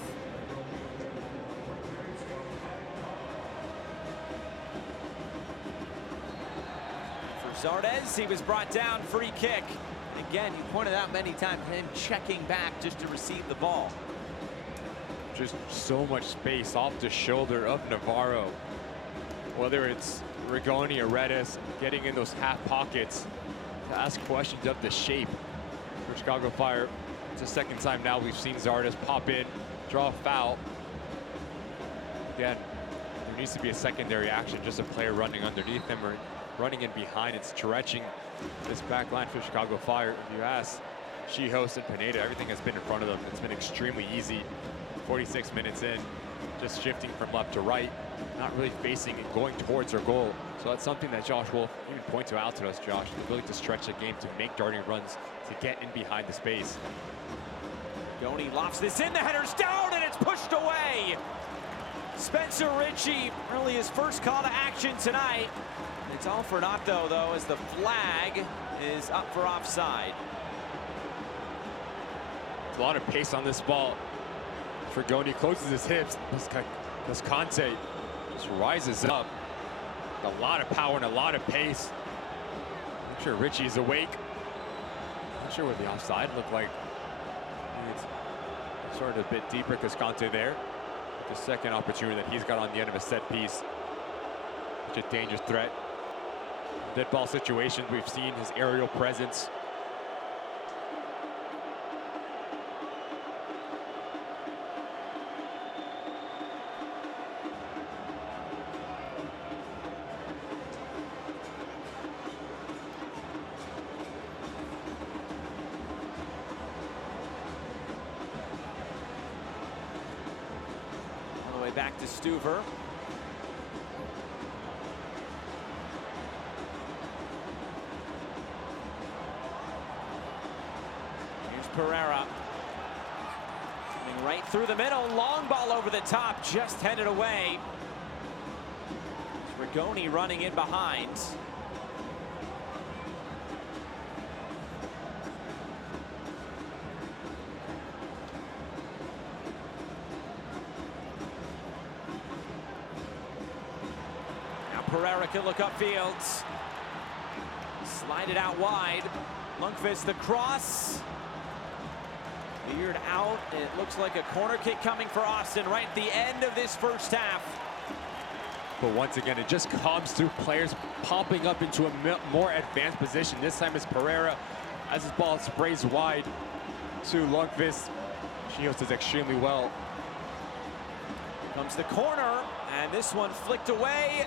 For Zardes, he was brought down, free kick. Again, you pointed out many times him checking back just to receive the ball. Just so much space off the shoulder of Navarro. Whether it's Rigoni or Redis, getting in those half pockets to ask questions of the shape for Chicago Fire. It's the second time now we've seen Zardes pop in, draw a foul. Again, there needs to be a secondary action, just a player running underneath him or running in behind and stretching this back line for Chicago Fire. If you ask Shihos and Pineda, everything has been in front of them. It's been extremely easy. 46 minutes in, just shifting from left to right, not really facing and going towards their goal. So that's something that Josh Wolf even pointed out to us, Josh, the ability to stretch the game, to make darting runs, to get in behind the space. Goni lofts this in, the header's down, and it's pushed away. Spencer Ritchie, really his first call to action tonight. It's all for naught, though, as the flag is up for offside. A lot of pace on this ball. Frigoni closes his hips. Conte just rises up. A lot of power and a lot of pace. I'm sure Ritchie is awake. Not sure what the offside looked like. It's sort of a bit deeper because Conte there. The second opportunity that he's got on the end of a set piece. Such a dangerous threat. Dead ball situations, we've seen his aerial presence. All the way back to Stuver. Pereira coming Right through the middle, long ball over the top, just headed away. Rigoni running in behind. Now Pereira can look upfield. Slide it out wide. Lundqvist the cross. Veered out. It looks like a corner kick coming for Austin right at the end of this first half. But once again, it just comes through players popping up into a more advanced position. This time it's Pereira as his ball sprays wide to Lundqvist. Chio's does extremely well. Comes the corner, and this one flicked away,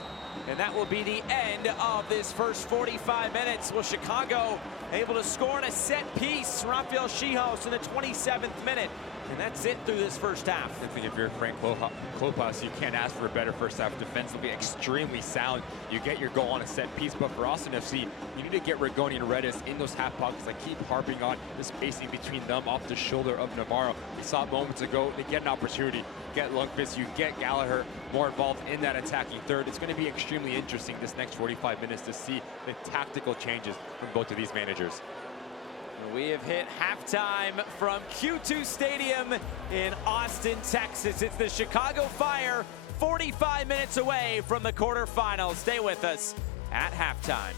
and that will be the end of this first 45 minutes. Will Chicago able to score on a set piece? Rafael Chihos in the 27th minute. And that's it through this first half. I think if you're Frank Klopas, you can't ask for a better first half. Defense will be extremely sound. You get your goal on a set piece, but for Austin FC, you need to get Rigoni and Redis in those half pockets. I keep harping on the spacing between them off the shoulder of Navarro. We saw it moments ago. They get an opportunity. You get Lundqvist, you get Gallagher more involved in that attacking third. It's going to be extremely interesting this next 45 minutes to see the tactical changes from both of these managers. We have hit halftime from Q2 Stadium in Austin, Texas. It's the Chicago Fire, 45 minutes away from the quarterfinals. Stay with us at halftime.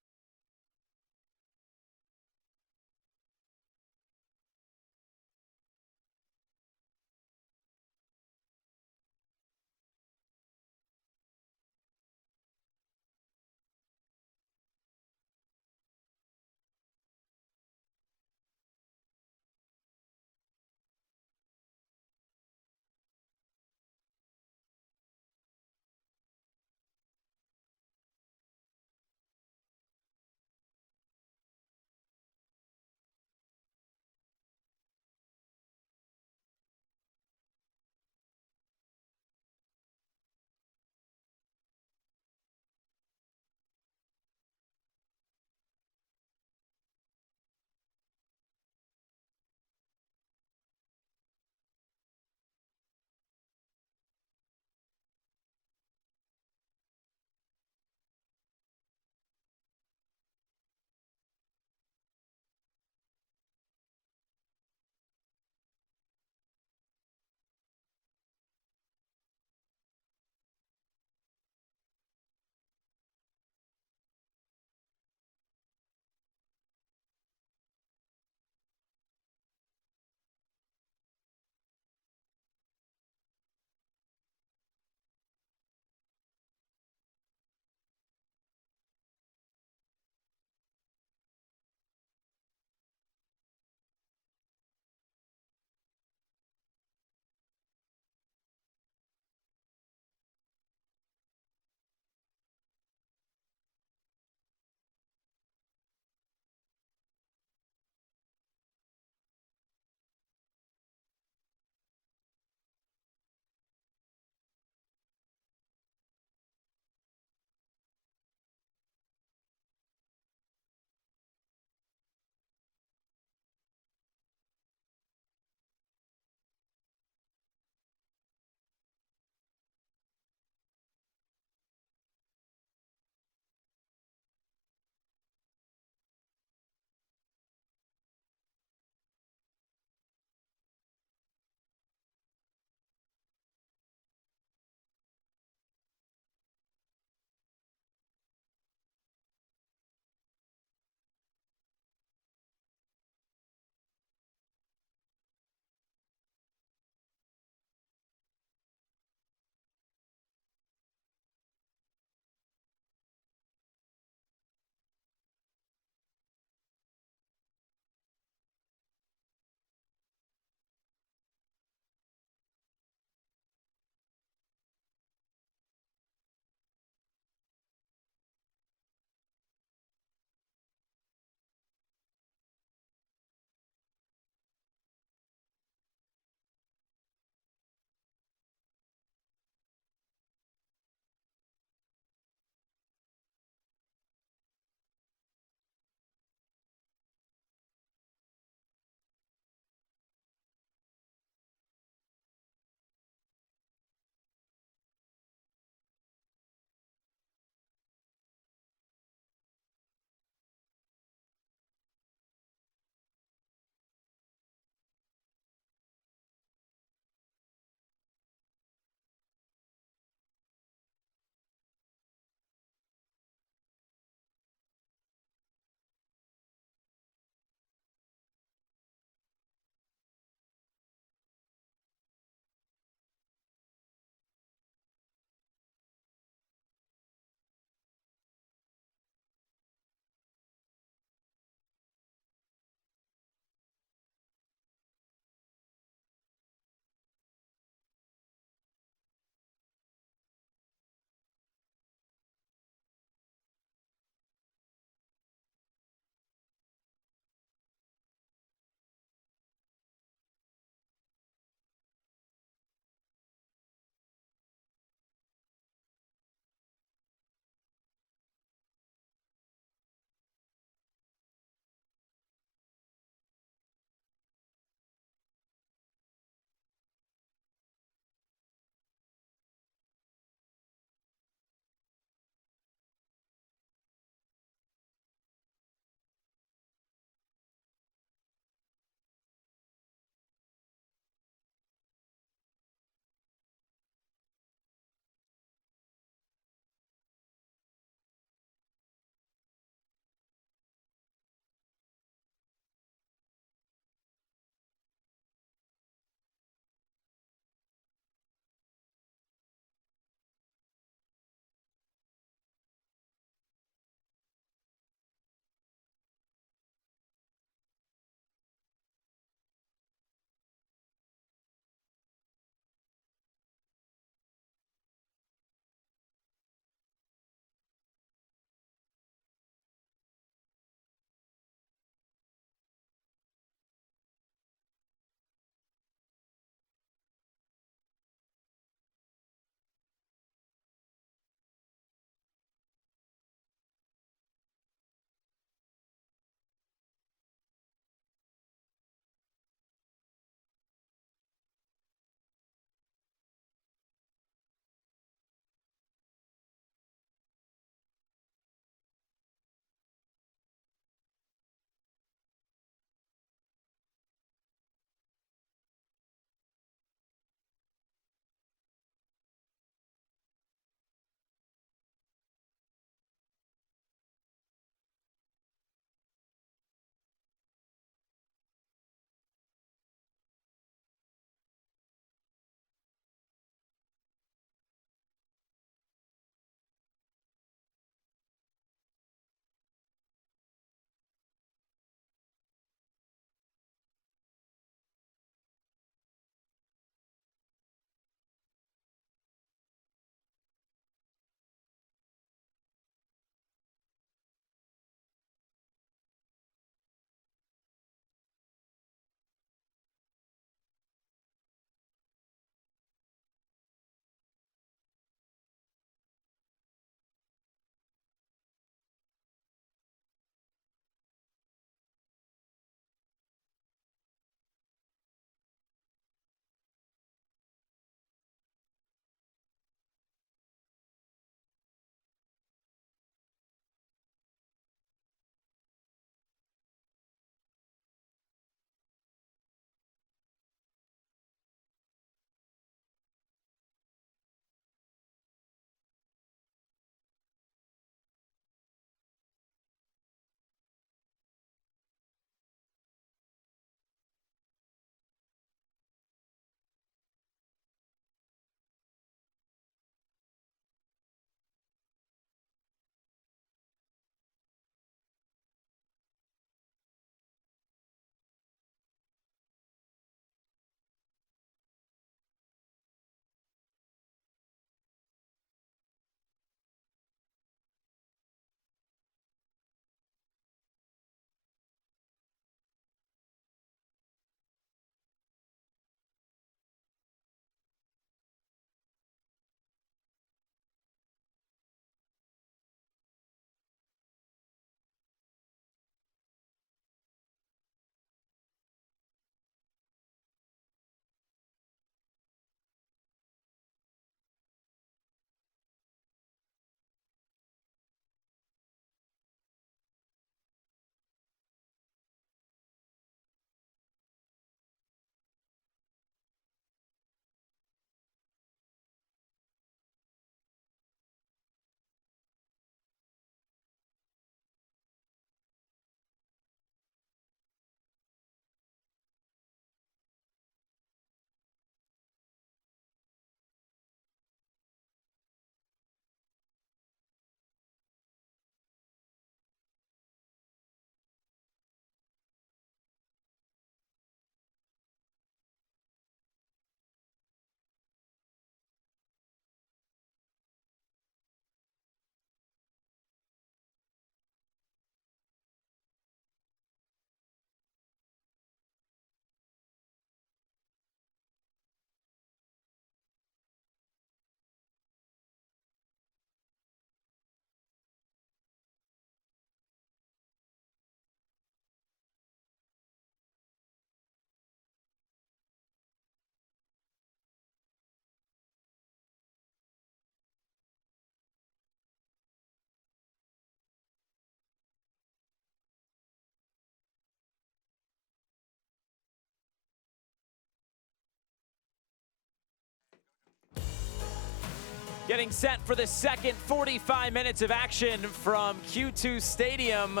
Getting set for the second 45 minutes of action from Q2 Stadium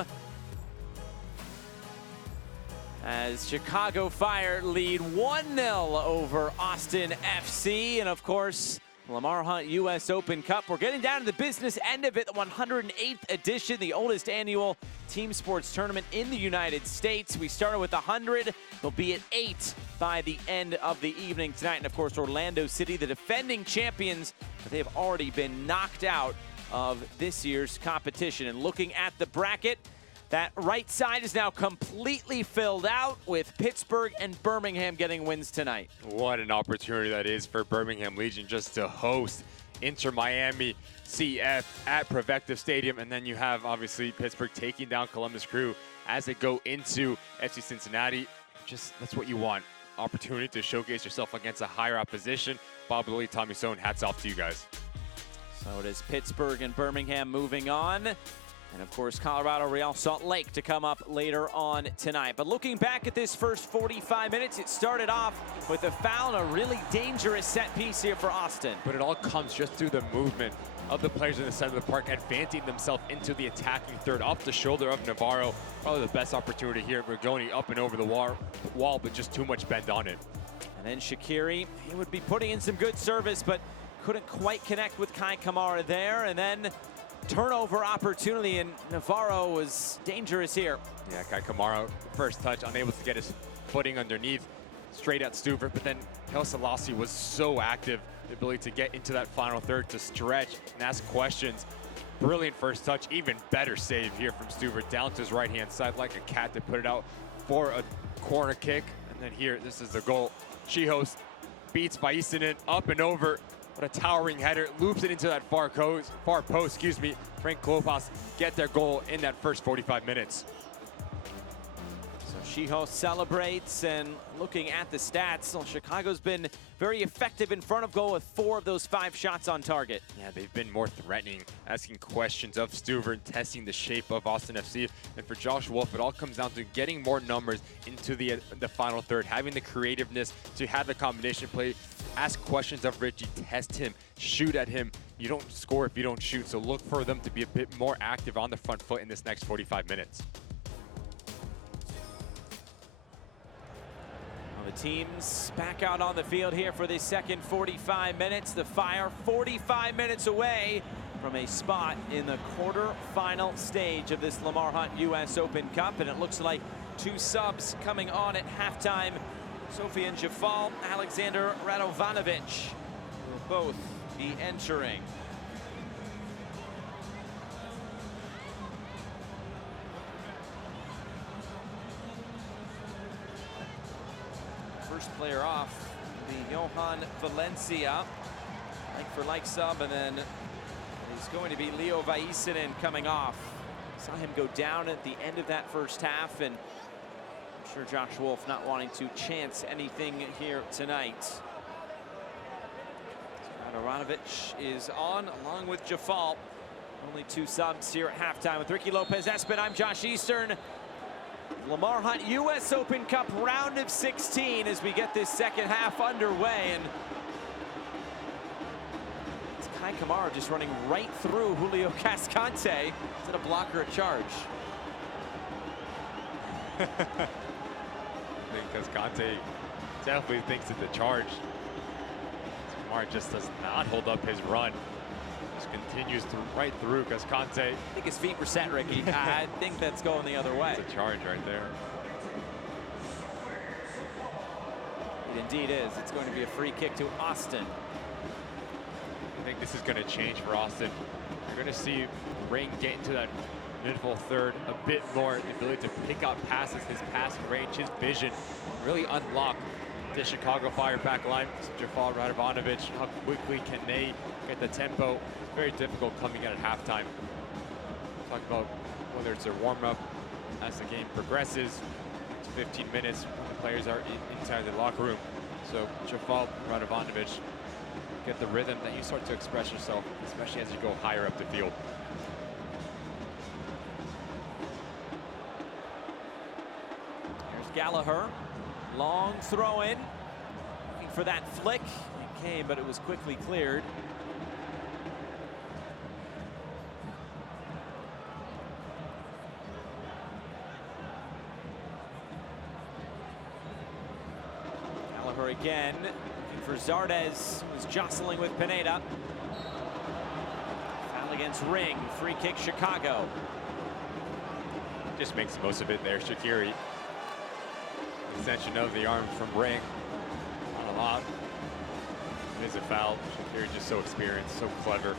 as Chicago Fire lead 1-0 over Austin FC. And of course, Lamar Hunt US Open Cup. We're getting down to the business end of it, the 108th edition, the oldest annual team sports tournament in the United States. We started with 100. They'll be at 8 by the end of the evening tonight. And of course, Orlando City, the defending champions, they have already been knocked out of this year's competition. And looking at the bracket, that right side is now completely filled out with Pittsburgh and Birmingham getting wins tonight. What an opportunity that is for Birmingham Legion just to host Inter Miami CF at Protective Stadium. And then you have, obviously, Pittsburgh taking down Columbus Crew as they go into FC Cincinnati. Just, that's what you want. Opportunity to showcase yourself against a higher opposition. Bob Lee, Tommy Sohn, hats off to you guys. So it is Pittsburgh and Birmingham moving on. And of course, Colorado Real Salt Lake to come up later on tonight. But looking back at this first 45 minutes, it started off with a foul and a really dangerous set piece here for Austin. But it all comes just through the movement of the players in the center of the park, advancing themselves into the attacking third, off the shoulder of Navarro. Probably the best opportunity here at Rigoni, up and over the wall, but just too much bend on it. And then Shaqiri, he would be putting in some good service, but couldn't quite connect with Kai Kamara there. And then turnover opportunity, and Navarro was dangerous here. Yeah, Kai Kamara, first touch, unable to get his footing underneath, straight at Stuvert, but then Hel Selassie was so active, the ability to get into that final third, to stretch and ask questions. Brilliant first touch, even better save here from Stuvert, down to his right-hand side like a cat to put it out for a corner kick. And then here, this is the goal. Shihos beats Vaisinen up and over. What a towering header, loops it into that far post, Frank Klopas get their goal in that first 45 minutes. So Shihos celebrates, and looking at the stats, well, Chicago's been very effective in front of goal with 4 of those 5 shots on target. Yeah, they've been more threatening, asking questions of Stuvert, testing the shape of Austin FC. And for Josh Wolf, it all comes down to getting more numbers into the final third, having the creativeness to have the combination play, ask questions of Richie, test him, shoot at him. You don't score if you don't shoot, so look for them to be a bit more active on the front foot in this next 45 minutes. Well, the teams back out on the field here for this second 45 minutes. The Fire 45 minutes away from a spot in the quarter-final stage of this Lamar Hunt US Open Cup, and it looks like 2 subs coming on at halftime. Sofian Jafal, Alexander Radovanovic will both be entering. First player off, the Johan Valencia, like-for-like sub, and then it's going to be Leo Vaisinen coming off. Saw him go down at the end of that first half, and I'm sure Josh Wolf not wanting to chance anything here tonight. Radovanovic is on along with Jafal. Only 2 subs here at halftime with Ricky Lopez-Espin. I'm Josh Eastern. Lamar Hunt US Open Cup round of 16 as we get this second half underway. And it's Kai Kamara just running right through Julio Cascante. Is it a block or a charge? I think Cascante definitely thinks it's a charge. Kamara just does not hold up his run. Just continues right through Cascante. I think his feet were set, Ricky. I think that's going the other way. It's a charge right there. It indeed is. It's going to be a free kick to Austin. I think this is going to change for Austin. You're going to see Ring get into that midfield third a bit more, the ability to pick out passes, his passing range, his vision, really unlock the Chicago Fire back line. Jafal Radovanovic, how quickly can they get the tempo? It's very difficult coming in at halftime. Talk about whether it's their warm-up as the game progresses. It's 15 minutes when the players are inside the locker room. So Jafal Radovanovic, get the rhythm that you start to express yourself, especially as you go higher up the field. Gallagher, long throw in, looking for that flick. It came, but it was quickly cleared. Over again, looking for Zardes, who's jostling with Pineda. Foul against Ring, free kick Chicago. Just makes the most of it there, Shaqiri. Extension of the arm from Ring. Not a lot. It is a foul. Shaqiri just so experienced, so clever.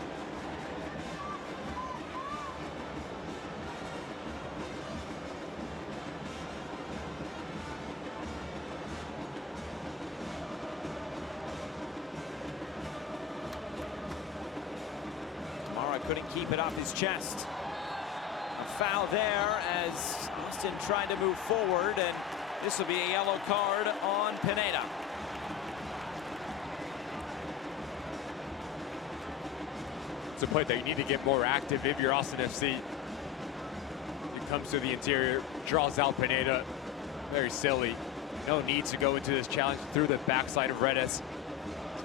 Lamar couldn't keep it off his chest. A foul there as Austin tried to move forward, and this will be a yellow card on Pineda. It's a play that you need to get more active if you're Austin FC. It comes to the interior, draws out Pineda. Very silly. No need to go into this challenge through the backside of Redes.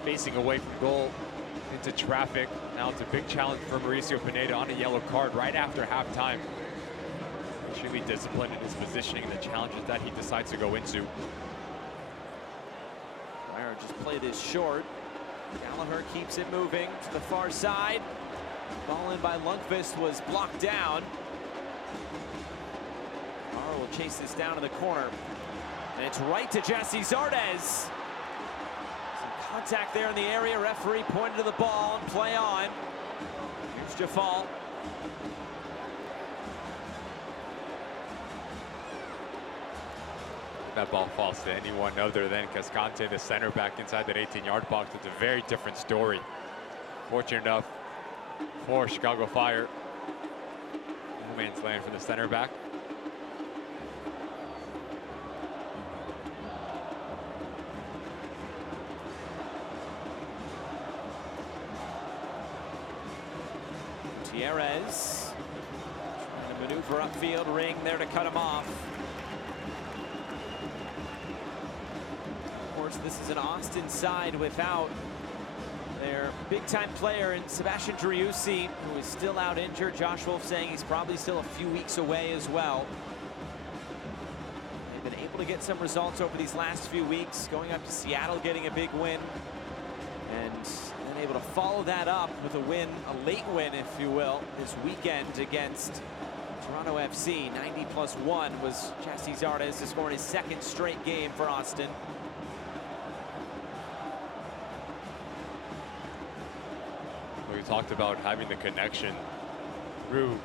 Facing away from goal into traffic. Now it's a big challenge for Mauricio Pineda on a yellow card right after halftime. Extremely disciplined in his positioning and the challenges that he decides to go into. Fire just play this short. Gallagher keeps it moving to the far side. Ball in by Lundqvist was blocked down. Mara will chase this down in the corner. And it's right to Jesse Zardes. Some contact there in the area. Referee pointed to the ball and play on. Here's Jafal. That ball falls to anyone other than Cascante, the center back inside that 18-yard box. It's a very different story. Fortunate enough for Chicago Fire. No man's land for the center back. Gutierrez trying to maneuver upfield. Ring there to cut him off. Of course, this is an Austin side without their big-time player in Sebastian Driussi, who is still out injured. Josh Wolf saying he's probably still a few weeks away as well. They've been able to get some results over these last few weeks, going up to Seattle, getting a big win, and then able to follow that up with a win, a late win, if you will, this weekend against Toronto FC. 90+1 was Jesse Zardes to score in his second straight game for Austin. We talked about having the connection through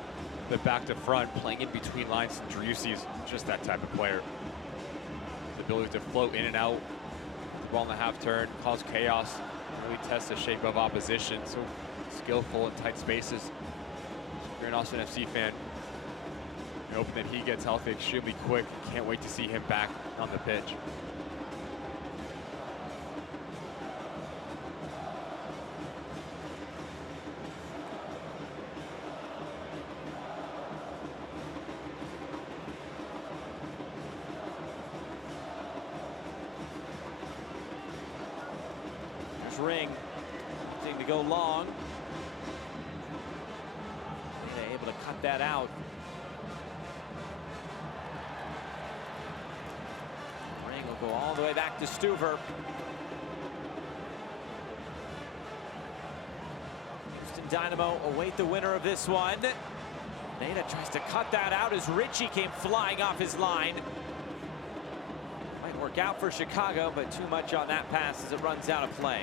the back to front, playing in between lines, and Driussi is just that type of player. The ability to float in and out, the ball in the half turn, cause chaos, really test the shape of opposition. So skillful in tight spaces. If you're an Austin FC fan, you're hoping that he gets healthy extremely quick. Can't wait to see him back on the pitch. Ring looking to go long. They're able to cut that out. Ring will go all the way back to Stuver. Houston Dynamo await the winner of this one. Nada tries to cut that out as Ritchie came flying off his line. Might work out for Chicago, but too much on that pass as it runs out of play.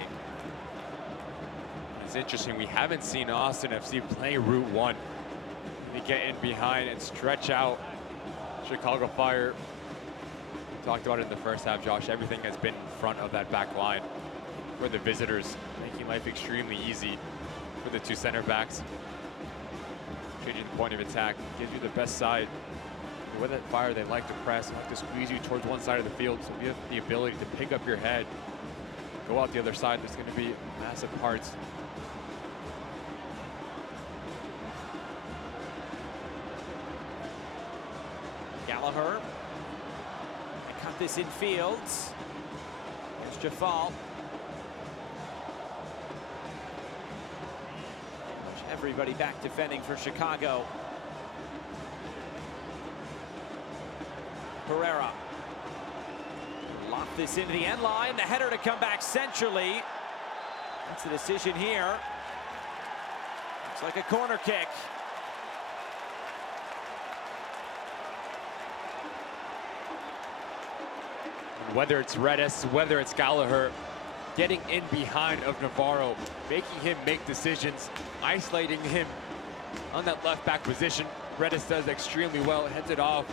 It's interesting, we haven't seen Austin FC play Route 1. They get in behind and stretch out Chicago Fire. We talked about it in the first half, Josh. Everything has been in front of that back line for the visitors, making life extremely easy for the two center backs. Changing the point of attack, gives you the best side. With that Fire, they like to press, they like to squeeze you towards one side of the field, so you have the ability to pick up your head, go out the other side. There's going to be massive parts. Gallagher. They cut this in fields. Here's Jafal. Everybody back defending for Chicago. Pereira. Off this into the end line. The header to come back centrally. That's the decision here. Looks like a corner kick. Whether it's Redis, whether it's Gallagher, getting in behind of Navarro, making him make decisions, isolating him on that left back position. Redis does extremely well, heads it off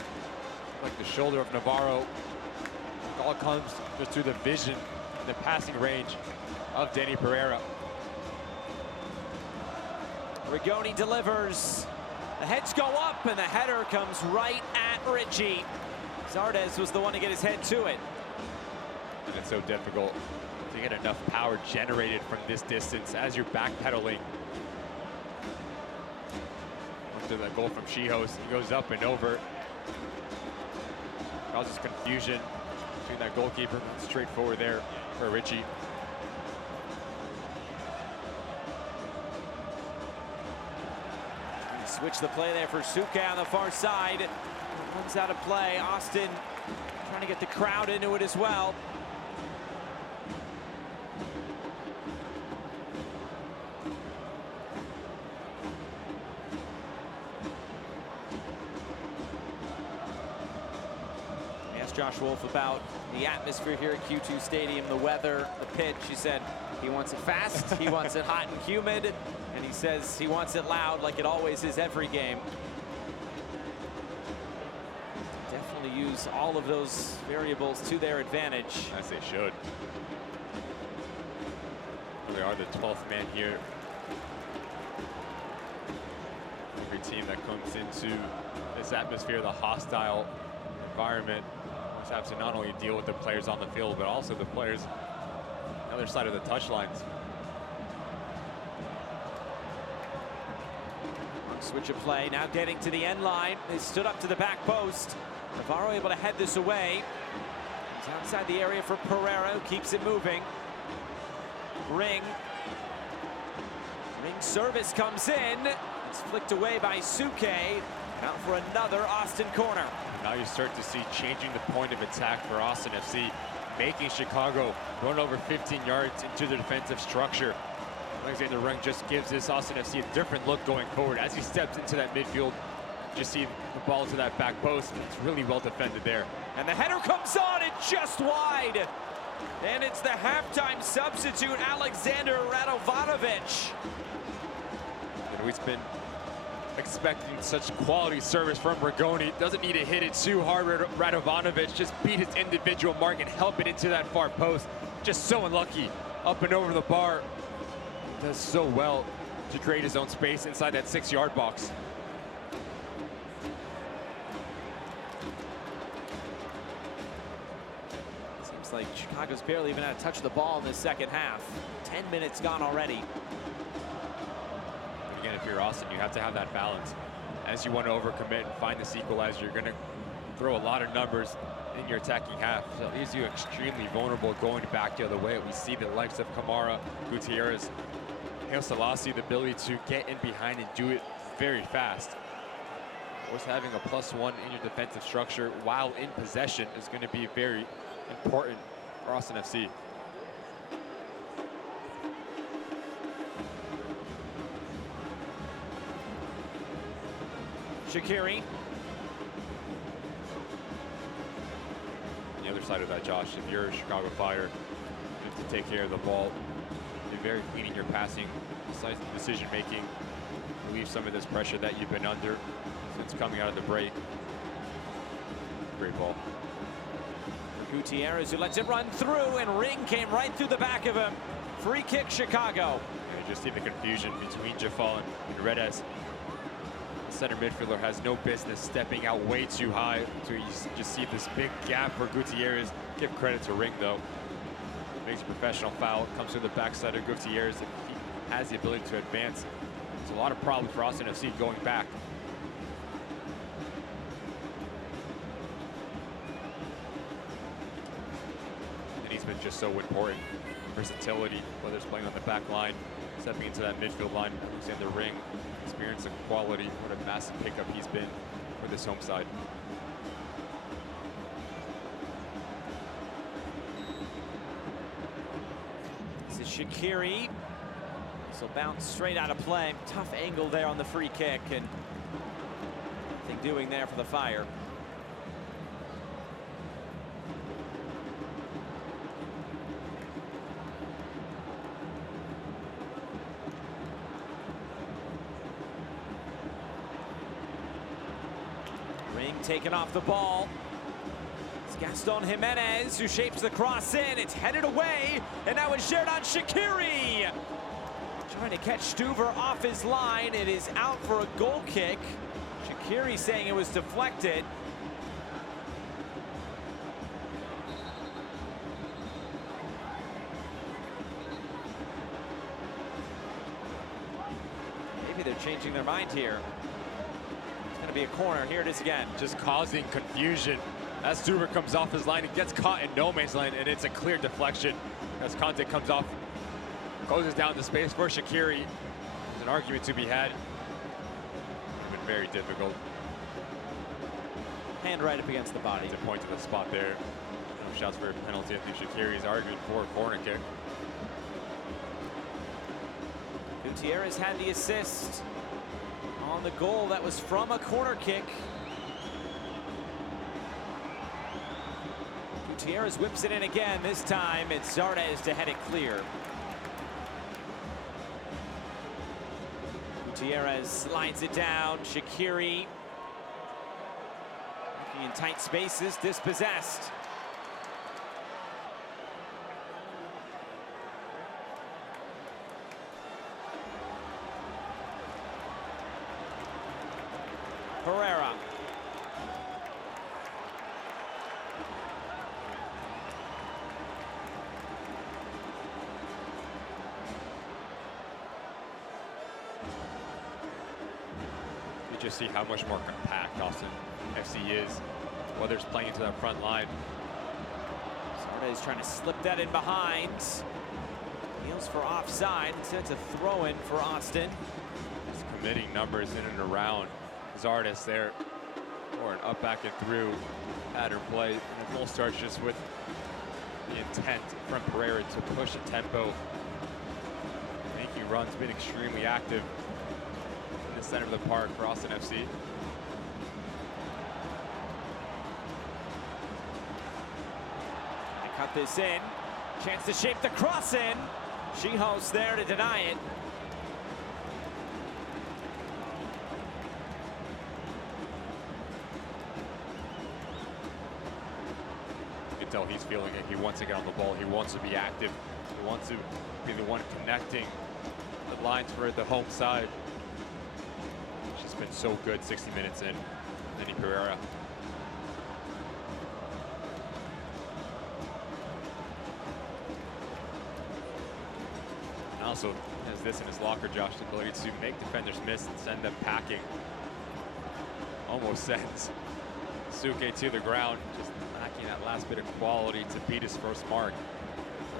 like the shoulder of Navarro. It all comes just through the vision and the passing range of Danny Pereira. Rigoni delivers. The heads go up and the header comes right at Richie. Zardes was the one to get his head to it. And it's so difficult to get enough power generated from this distance as you're backpedaling. After that goal from Shihos, he goes up and over. Causes confusion between that goalkeeper. Straightforward there for Richie. Switch the play there for Suke on the far side. Runs out of play. Austin trying to get the crowd into it as well. We asked Josh Wolf about the atmosphere here at Q2 Stadium, the weather, the pitch. He said he wants it fast, he wants it hot and humid, and he says he wants it loud like it always is every game. Definitely use all of those variables to their advantage. As they should. They are the 12th man here. Every team that comes into this atmosphere, the hostile environment, must have to not only deal with the players on the field, but also the players on the other side of the touchlines. Switch of play, now getting to the end line. They stood up to the back post. Navarro able to head this away. He's outside the area for Pereira, who keeps it moving. Ring service comes in. It's flicked away by Suke. Out for another Austin corner. Now you start to see changing the point of attack for Austin FC, making Chicago run over 15 yards into the defensive structure. Alexander Ring just gives this Austin FC a different look going forward. As he steps into that midfield, just see the ball to that back post. It's really well defended there. And the header comes on, it's just wide. And it's the halftime substitute, Alexander Radovanovic. And we've been expecting such quality service from Rigoni. Doesn't need to hit it too hard. Radovanovic just beat his individual mark and help it into that far post. Just so unlucky. Up and over the bar. Does so well to create his own space inside that 6-yard box. Seems like Chicago's barely even had to touch the ball in the second half. 10 minutes gone already. Again, if you're Austin, you have to have that balance. As you want to overcommit and find this equalizer, you're going to throw a lot of numbers in your attacking half. So it leaves you extremely vulnerable going back the other way. We see the likes of Kamara, Gutierrez, Hail Selassie, the ability to get in behind and do it very fast. Of course, having a +1 in your defensive structure while in possession is going to be very important for Austin FC. Shaqiri. On the other side of that, Josh, if you're Chicago Fire, you have to take care of the ball. Be very clean in your passing, decisive decision making, relieve some of this pressure that you've been under since coming out of the break. Great ball. Gutierrez, who lets it run through, and Ring came right through the back of him. Free kick, Chicago. And you just see the confusion between Jafal and Redes. The center midfielder has no business stepping out way too high, so you just see this big gap for Gutierrez. Give credit to Ring, though. Makes a professional foul, comes to the backside of Gutierrez, and he has the ability to advance. There's a lot of problems for Austin FC going back. And he's been just so important. Versatility, whether it's playing on the back line, stepping into that midfield line, Alexander Ring, experience and quality. What a massive pickup he's been for this home side. This is Shaqiri. This will bounce straight out of play. Tough angle there on the free kick, and nothing doing there for the Fire. Ring taken off the ball. It's Gaston Jimenez who shapes the cross in. It's headed away, and now it's Xherdan Shaqiri. Trying to catch Stuver off his line. It is out for a goal kick. Shaqiri saying it was deflected. Maybe they're changing their mind here. It's going to be a corner. Here it is again. Just causing confusion. As Stuver comes off his line, he gets caught in no man's land, and it's a clear deflection. As Conte comes off, closes down the space for Shaqiri. There's an argument to be had. It's been very difficult. Hand right up against the body. To point to the spot there. No shouts for a penalty. I think Shaqiri is arguing for a corner kick. Gutierrez had the assist on the goal that was from a corner kick. Gutierrez whips it in again. This time it's Zardes to head it clear. Gutierrez slides it down. Shaqiri working in tight spaces, dispossessed. Pereira. You just see how much more compact Austin FC is, whether it's playing into that front line. Zardes trying to slip that in behind. Kneels for offside. Instead it's a throw-in for Austin. Just committing numbers in and around Zardes there, or an up, back, and through pattern play. And the goal starts just with the intent from Pereira to push the tempo, making runs, been extremely active in the center of the park for Austin FC. They cut this in. Chance to shape the cross in. Shihos there to deny it. You can tell he's feeling it. He wants to get on the ball. He wants to be active. He wants to be the one connecting the lines for the home side. She's been so good 60 minutes in. Lenny Pereira. And also has this in his locker, Josh, the ability to make defenders miss and send them packing. Almost sends Suke to the ground, just lacking that last bit of quality to beat his first mark.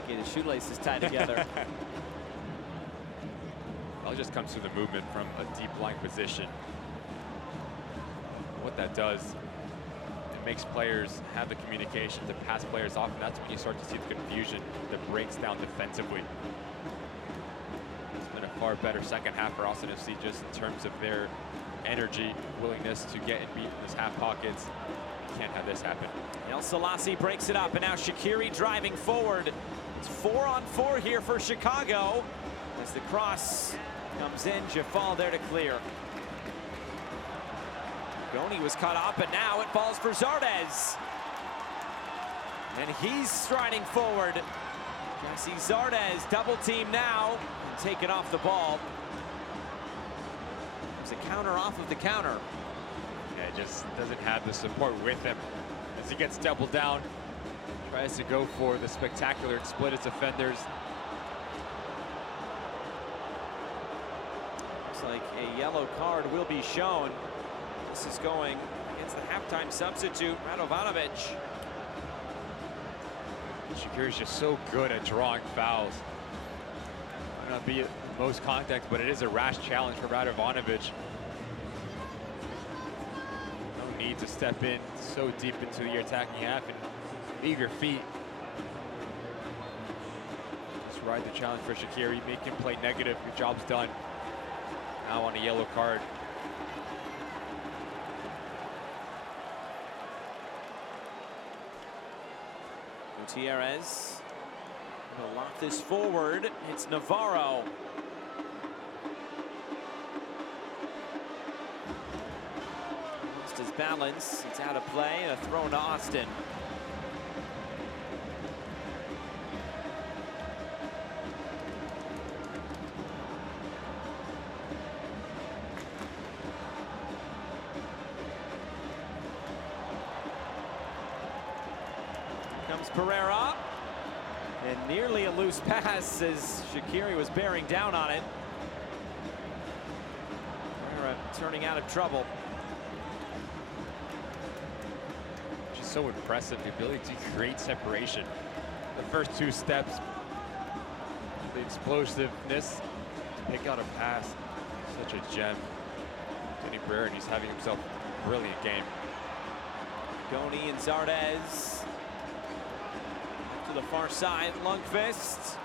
Okay, the shoelaces tied together. Well, it just comes through the movement from a deep line position. What that does, it makes players have the communication to pass players off, and that's when you start to see the confusion that breaks down defensively. It's been a far better second half for Austin FC just in terms of their energy, willingness to get and beat in those half pockets. Can't have this happen. El Selassie breaks it up, and now Shaqiri driving forward. It's 4-on-4 here for Chicago. As the cross comes in, Jafal there to clear. Goni was cut off, but now it falls for Zardes. And he's striding forward. Jesse Zardes, double team now, and taken off the ball. There's a counter off of the counter. Yeah, just doesn't have the support with him as he gets doubled down. Tries to go for the spectacular and split his defenders. Looks like a yellow card will be shown. This is going against the halftime substitute, Radovanovic. Shaqiri's just so good at drawing fouls. Might not be most contact, but it is a rash challenge for Radovanovic. No need to step in so deep into the attacking half and leave your feet. Just ride the challenge for Shaqiri, make him play negative. Your job's done. Now on a yellow card. Gutierrez will lock this forward. It's Navarro. Lost his balance. It's out of play and a throw to Austin. Comes Pereira, and nearly a loose pass as Shaqiri was bearing down on it. Pereira turning out of trouble. Just so impressive, the ability to create separation. The first two steps, the explosiveness, pick out a pass, such a gem. Danny Pereira, and he's having himself a brilliant game. Goni and Zardes. To the far side, Lundqvist.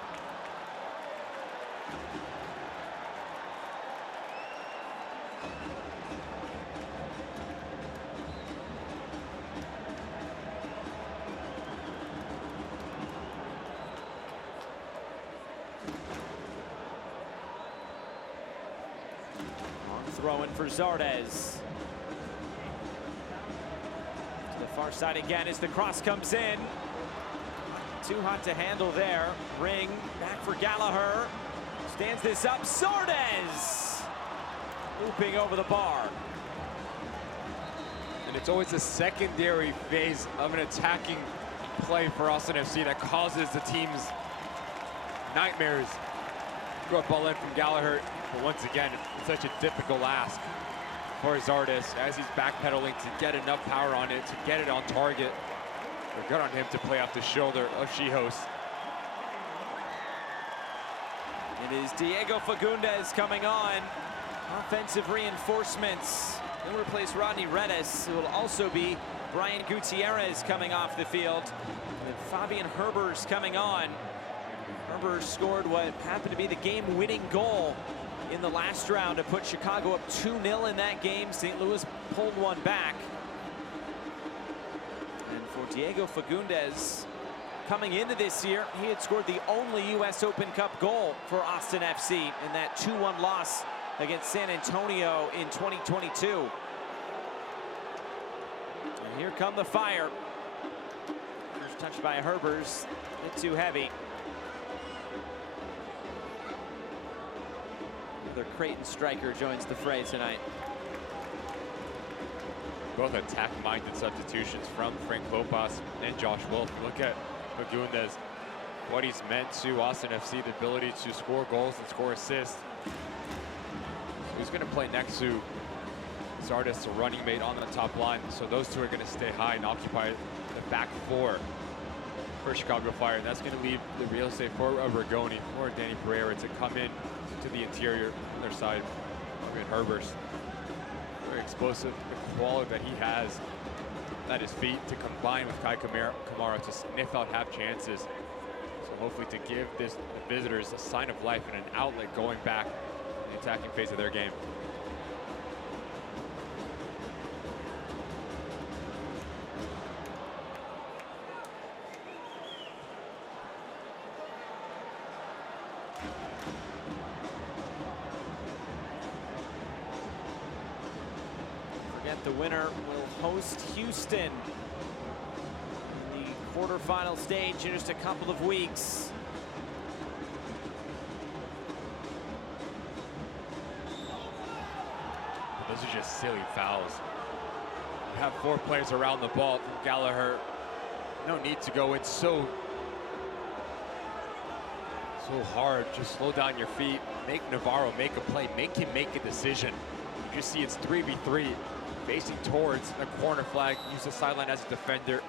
Long throw in for Zardes. To the far side again as the cross comes in. Too hot to handle there. Ring back for Gallagher. Stands this up. Zardes looping over the bar. And it's always a secondary phase of an attacking play for Austin FC that causes the team's nightmares. Good ball in from Gallagher, but once again, it's such a difficult ask for Zardes as he's backpedaling to get enough power on it, to get it on target. They're good on him to play off the shoulder of Shihos. It is Diego Fagundes coming on. Offensive reinforcements. He'll replace Rodney Redis. It will also be Brian Gutierrez coming off the field. And Fabian Herbers coming on. Herbers scored what happened to be the game-winning goal in the last round to put Chicago up 2-0 in that game. St. Louis pulled one back. And for Diego Fagundes, coming into this year, he had scored the only U.S. Open Cup goal for Austin FC in that 2-1 loss against San Antonio in 2022. And here come the Fire. First touch by Herbers, a bit too heavy. Another Creighton striker joins the fray tonight. Both attack-minded substitutions from Frank Lopas and Josh Wolf. Look at Fagundes, what he's meant to Austin FC, the ability to score goals and score assists. He's going to play next to Zardes, a running mate on the top line. So those two are going to stay high and occupy the back four for Chicago Fire. And that's going to leave the real estate for Rigoni or Danny Pereira to come in to the interior on their side. Fabian Herbers, very explosive, the quality that he has at his feet to combine with Kai Kamara to sniff out half chances. So hopefully to give the visitors a sign of life and an outlet going back in the attacking phase of their game. The winner will host Houston in the quarterfinal stage in just a couple of weeks. Those are just silly fouls. You have four players around the ball from Gallagher. No need to go in so hard. Just slow down your feet. Make Navarro make a play. Make him make a decision. You see it's 3v3. Facing towards a corner flag, use the sideline as a defender.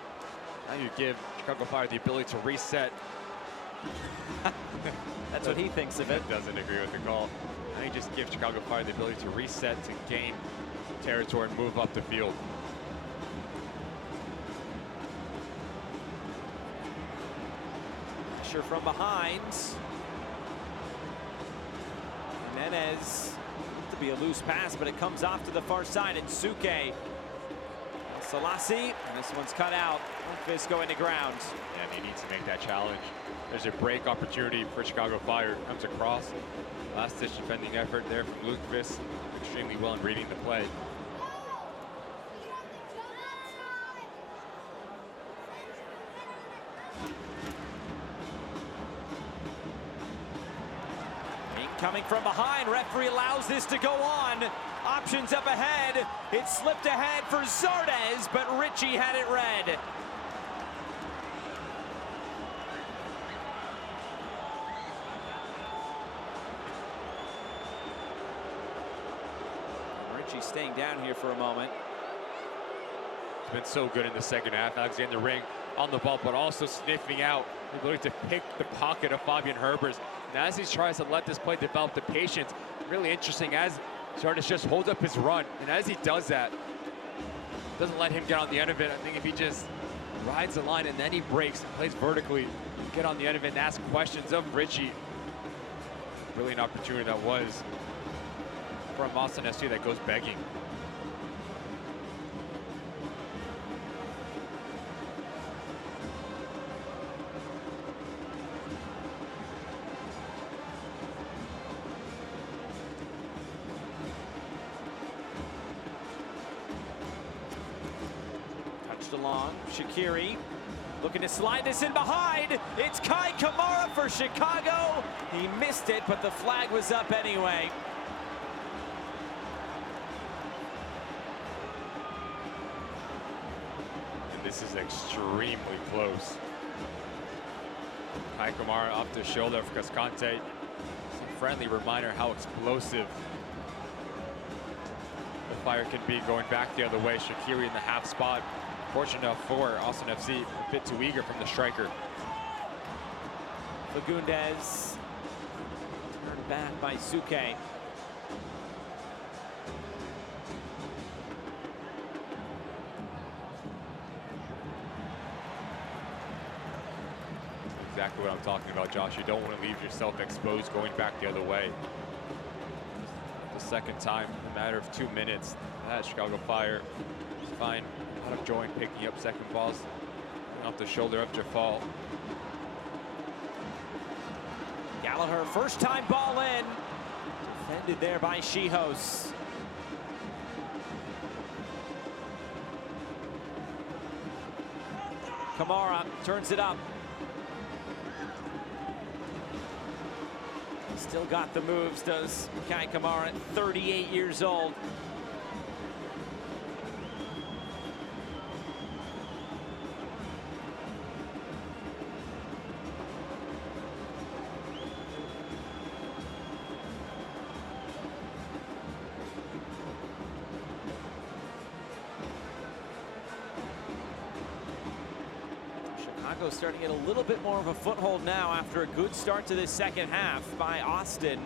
Now you give Chicago Fire the ability to reset. That's what he thinks of it. Doesn't agree with the call. Now you just give Chicago Fire the ability to reset, to gain territory and move up the field. Pressure from behind. Jimenez, to be a loose pass, but it comes off to the far side, and Suke. Selassie, and this one's cut out. Lundqvist going to ground. And he needs to make that challenge. There's a break opportunity for Chicago Fire. Comes across. Last-ditch defending effort there from Lundqvist. Extremely well in reading the play. Coming from behind, referee allows this to go on. Options up ahead. It slipped ahead for Zardes, but Ritchie had it read. Ritchie staying down here for a moment. He's been so good in the second half. Alexander Ring on the ball, but also sniffing out the ability to pick the pocket of Fabian Herbers. And as he tries to let this play develop the patience, really interesting as Zardes just holds up his run. And as he does that, doesn't let him get on the end of it. I think if he just rides the line and then he breaks and plays vertically, get on the end of it and ask questions of Ritchie. Brilliant opportunity that was from Austin FC that goes begging. Along, Shaqiri looking to slide this in behind. It's Kai Kamara for Chicago. He missed it, but the flag was up anyway. And this is extremely close. Kai Kamara off the shoulder of Cascante. Some friendly reminder how explosive the Fire can be going back the other way. Shaqiri in the half spot. Fortunate enough for Austin FC, a bit too eager from the striker. Fagundez turned back by Suke. Exactly what I'm talking about, Josh. You don't want to leave yourself exposed going back the other way. The second time, in a matter of 2 minutes, that Chicago Fire is fine. A lot of joy in picking up second balls off the shoulder of Jafal. Gallagher, first time ball in. Defended there by Shihos. Kamara turns it up. Still got the moves, does Kai Kamara at 38 years old. Chicago starting to get a little bit more of a foothold now after a good start to this second half by Austin.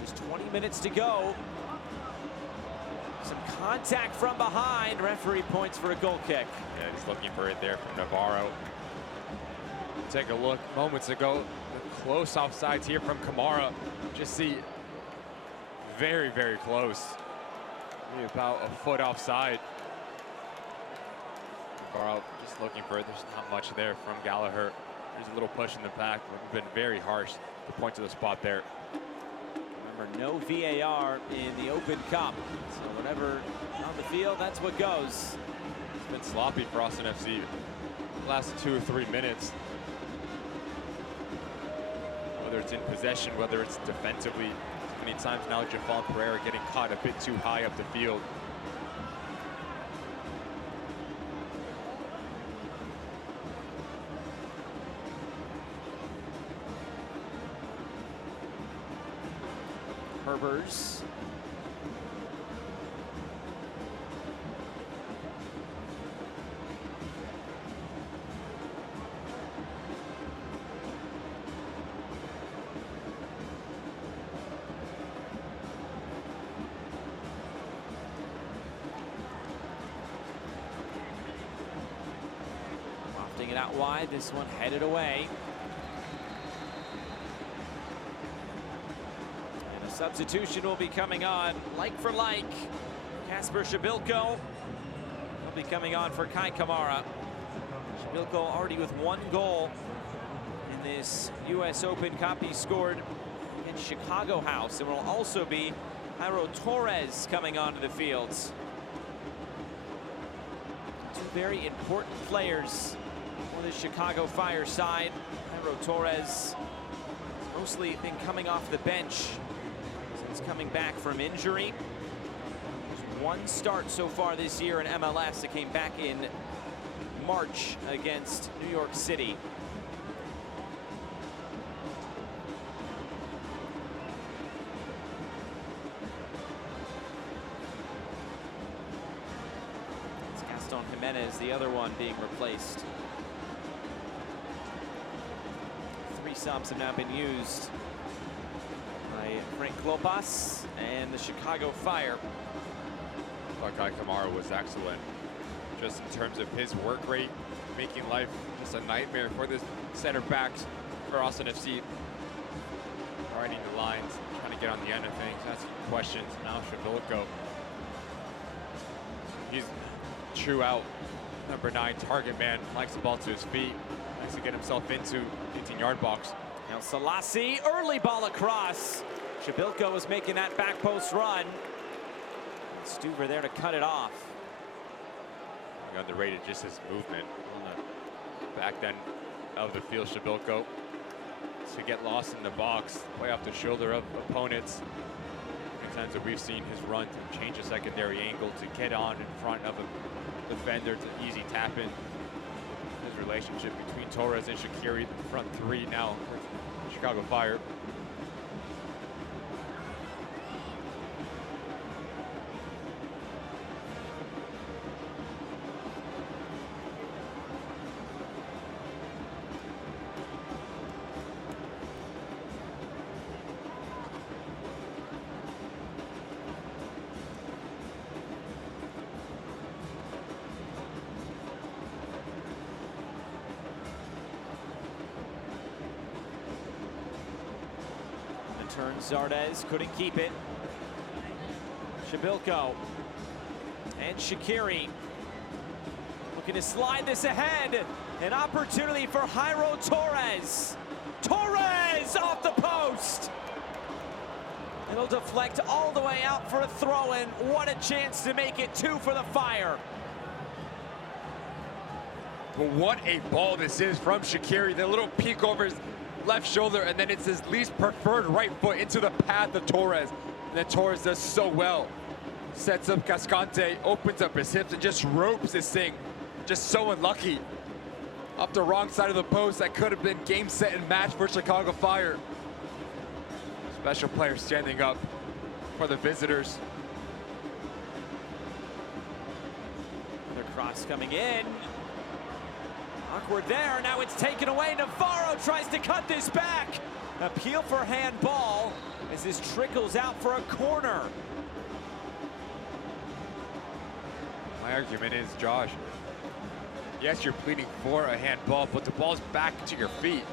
Just 20 minutes to go. Some contact from behind. Referee points for a goal kick. Yeah, he's looking for it there from Navarro. Take a look moments ago. The close offsides here from Kamara. Just see very, very close. Maybe about a foot offside. Navarro just looking for it. There's not much there from Gallagher. There's a little push in the back. We've been very harsh to point to the spot there. Remember, no VAR in the Open Cup. So whatever on the field, that's what goes. It's been sloppy for Austin FC the last 2 or 3 minutes. Whether it's in possession, whether it's defensively. Many times now Jafal Pereira getting caught a bit too high up the field. Herbers. Lofting it out wide, this one headed away. Substitution will be coming on, like for like. Kasper Shabilko will be coming on for Kai Kamara. Shabilko already with 1 goal in this U.S. Open Cup. He scored against Chicago House. It will also be Jairo Torres coming onto the fields. 2 very important players for the Chicago Fire side. Jairo Torres has mostly been coming off the bench since coming back from injury. Just 1 start so far this year in MLS. It came back in March against New York City. It's Gaston Jimenez, the other one being replaced. 3 subs have now been used by Frank Klopas and the Chicago Fire. I thought Kai Kamara was excellent, just in terms of his work rate, making life just a nightmare for the center backs for Austin FC. Riding the lines, trying to get on the end of things, asking questions. Now Shabilko, he's true out number 9 target man, likes the ball to his feet, likes to get himself into 18-yard box. Now Selassie, early ball across. Shabilko was making that back post run. Stuver there to cut it off. Underrated just his movement on the back end of the field. Shabilko to get lost in the box, way off the shoulder of opponents. Many times that we've seen his run to change a secondary angle to get on in front of a defender to easy tap in. His relationship between Torres and Shaqiri, the front 3 now for Chicago Fire. Turn Zardes, couldn't keep it. Shabilko and Shaqiri looking to slide this ahead. An opportunity for Jairo Torres. Torres off the post. It'll deflect all the way out for a throw-in. What a chance to make it 2 for the Fire. But what a ball this is from Shaqiri. The little peek over his left shoulder, and then it's his least preferred right foot into the path of Torres. And then Torres does so well. Sets up Cascante, opens up his hips, and just ropes this thing. Just so unlucky. Up the wrong side of the post. That could have been game, set, and match for Chicago Fire. Special player standing up for the visitors. Another cross coming in. Awkward there, now it's taken away. Navarro tries to cut this back. Appeal for handball as this trickles out for a corner. My argument is, Josh, yes, you're pleading for a handball, but the ball's back to your feet.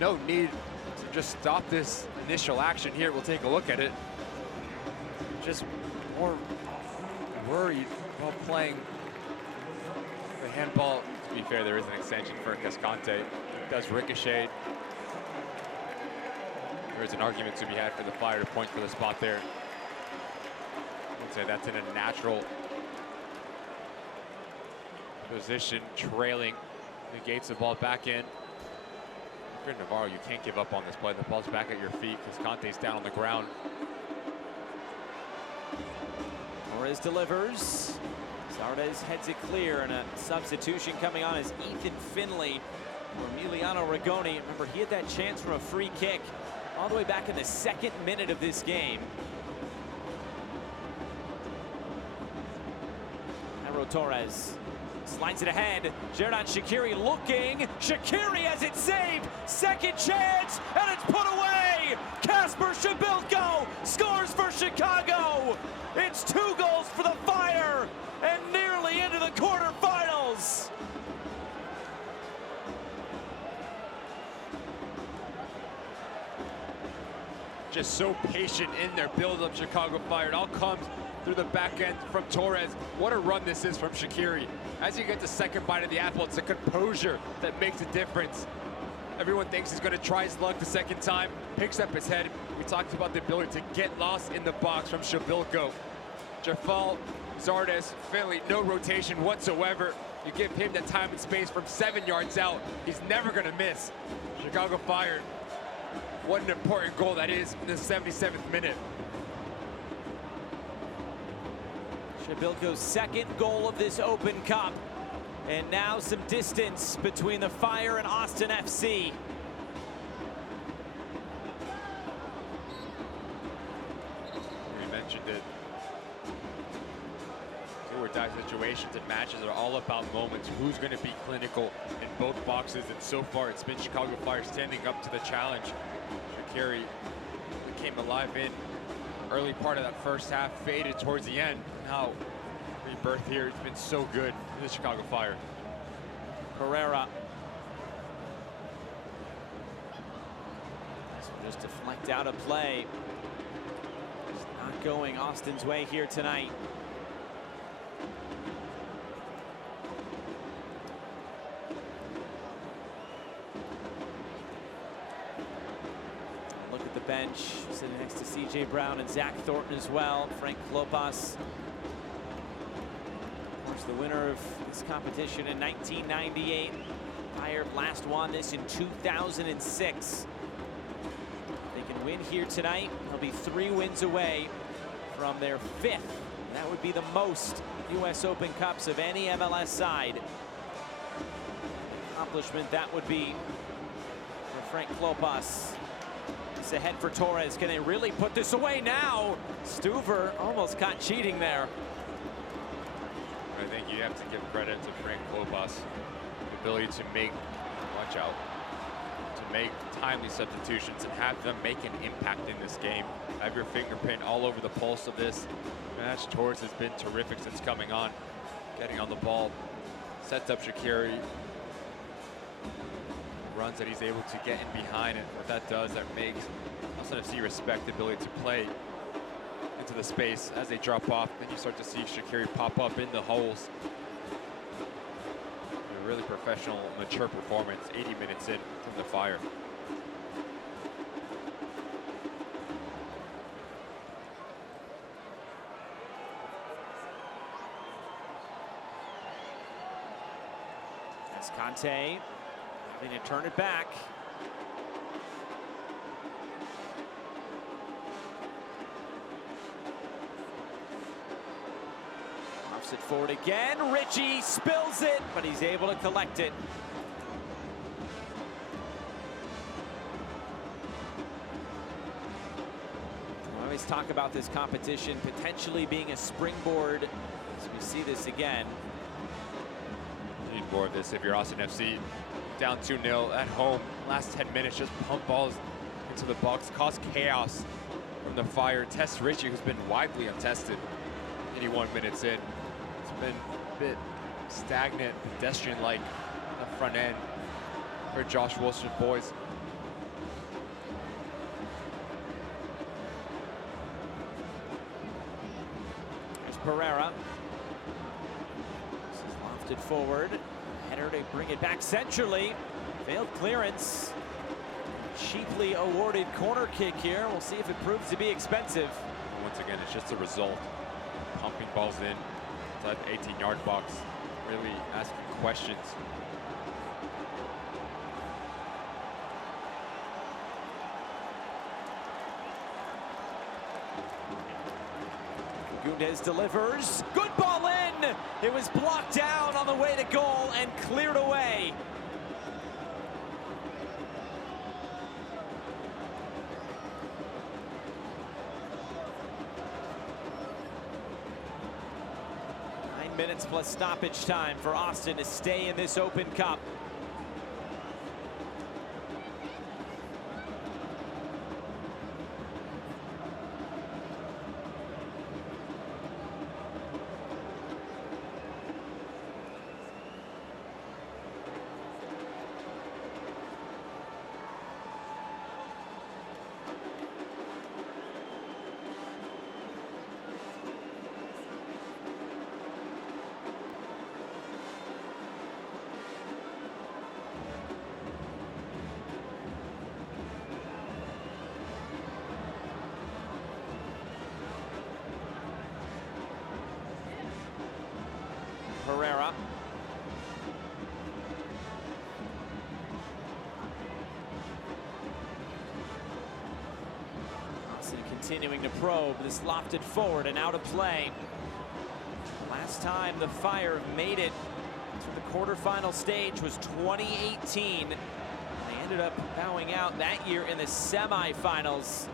No need to just stop this initial action here. We'll take a look at it. Just more worried while playing the handball. To be fair, there is an extension for Cascante. It does ricochet. There is an argument to be had for the Fire to point for the spot there. I would say that's in a natural position, trailing, negates the ball back in. If you're Navarro, you can't give up on this play. The ball's back at your feet. Cascante's down on the ground. Torres delivers. Zardes heads it clear, and a substitution coming on is Ethan Finley for Emiliano Rigoni. Remember, he had that chance from a free kick all the way back in the 2nd minute of this game. Jairo Torres slides it ahead. Xherdan Shaqiri looking. Shaqiri has it saved. Second chance, and it's put away. Kasper Shabilko scores for Chicago. It's 2 goals for the Fire, and nearly into the quarterfinals. just so patient in their build-up, Chicago Fire. It all comes through the back end from Torres. What a run this is from Shaqiri. As you get the second bite of the apple, it's the composure that makes a difference. Everyone thinks he's going to try his luck the second time, picks up his head. We talked about the ability to get lost in the box from Shavilko. Jafal, Zardes, Finley, no rotation whatsoever. You give him the time and space from 7 yards out. He's never going to miss. Chicago Fire, what an important goal that is in the 77th minute. Shavilko's second goal of this Open Cup. And now some distance between the Fire and Austin FC. We mentioned it. Do-or-die situations and matches are all about moments. Who's going to be clinical in both boxes? And so far, it's been Chicago Fire standing up to the challenge. Shaqiri became alive in early part of that first half, faded towards the end. Now, rebirth here has been so good for the Chicago Fire. Pereira. This will just deflect out of play. It's not going Austin's way here tonight. Look at the bench, sitting next to C.J. Brown and Zach Thornton as well. Frank Klopas. The winner of this competition in 1998. Fire last won this in 2006. They can win here tonight. They'll be 3 wins away from their 5th. That would be the most U.S. Open Cups of any MLS side. Accomplishment that would be for Frank Klopas. It's ahead for Torres. Can they really put this away now? Stuver almost caught cheating there. I think you have to give credit to Frank Klopas, the ability to make, watch out, to make timely substitutions and have them make an impact in this game. Have your fingerprint all over the pulse of this match. Torres has been terrific since coming on, getting on the ball, sets up Shaqiri, runs that he's able to get in behind, and what that does, that makes Austin FC respect the ability to play into the space as they drop off. Then you start to see Shaqiri pop up in the holes. A really professional, mature performance 80 minutes in from the Fire. Escante having to turn it back. It forward again. Richie spills it, but he's able to collect it. I always talk about this competition potentially being a springboard as we see this again. You need more of this if you're Austin FC. Down 2-0 at home. Last 10 minutes, just pump balls into the box, cause chaos from the Fire. Test Richie, who's been widely untested. 81 minutes in. Been a bit stagnant, pedestrian-like on the front end for Josh Wilson's boys. There's Pereira. This is lofted forward. Header to bring it back centrally. Failed clearance. Cheaply awarded corner kick here. We'll see if it proves to be expensive. Once again, it's just a result. Pumping balls in. That 18-yard box, really asking questions. Gundez delivers. Good ball in. It was blocked down on the way to goal and cleared away. Minutes plus stoppage time for Austin to stay in this Open Cup. Cabrera. Austin continuing to probe. This lofted forward and out of play. Last time the Fire made it to the quarterfinal stage was 2018. They ended up bowing out that year in the semifinals.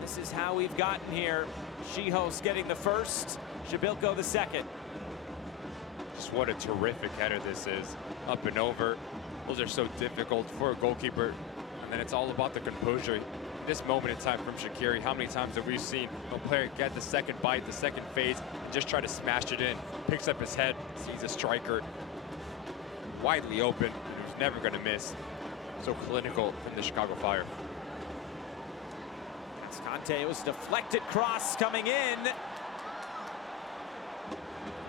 This is how we've gotten here. Šihos getting the first, Shabilko the second. Just what a terrific header this is. Up and over. Those are so difficult for a goalkeeper. And then it's all about the composure. This moment in time from Shaqiri, how many times have we seen a player get the second bite, the second phase, and just try to smash it in, picks up his head, sees a striker widely open, and who's never going to miss. So clinical from the Chicago Fire. Conte, it was deflected cross coming in.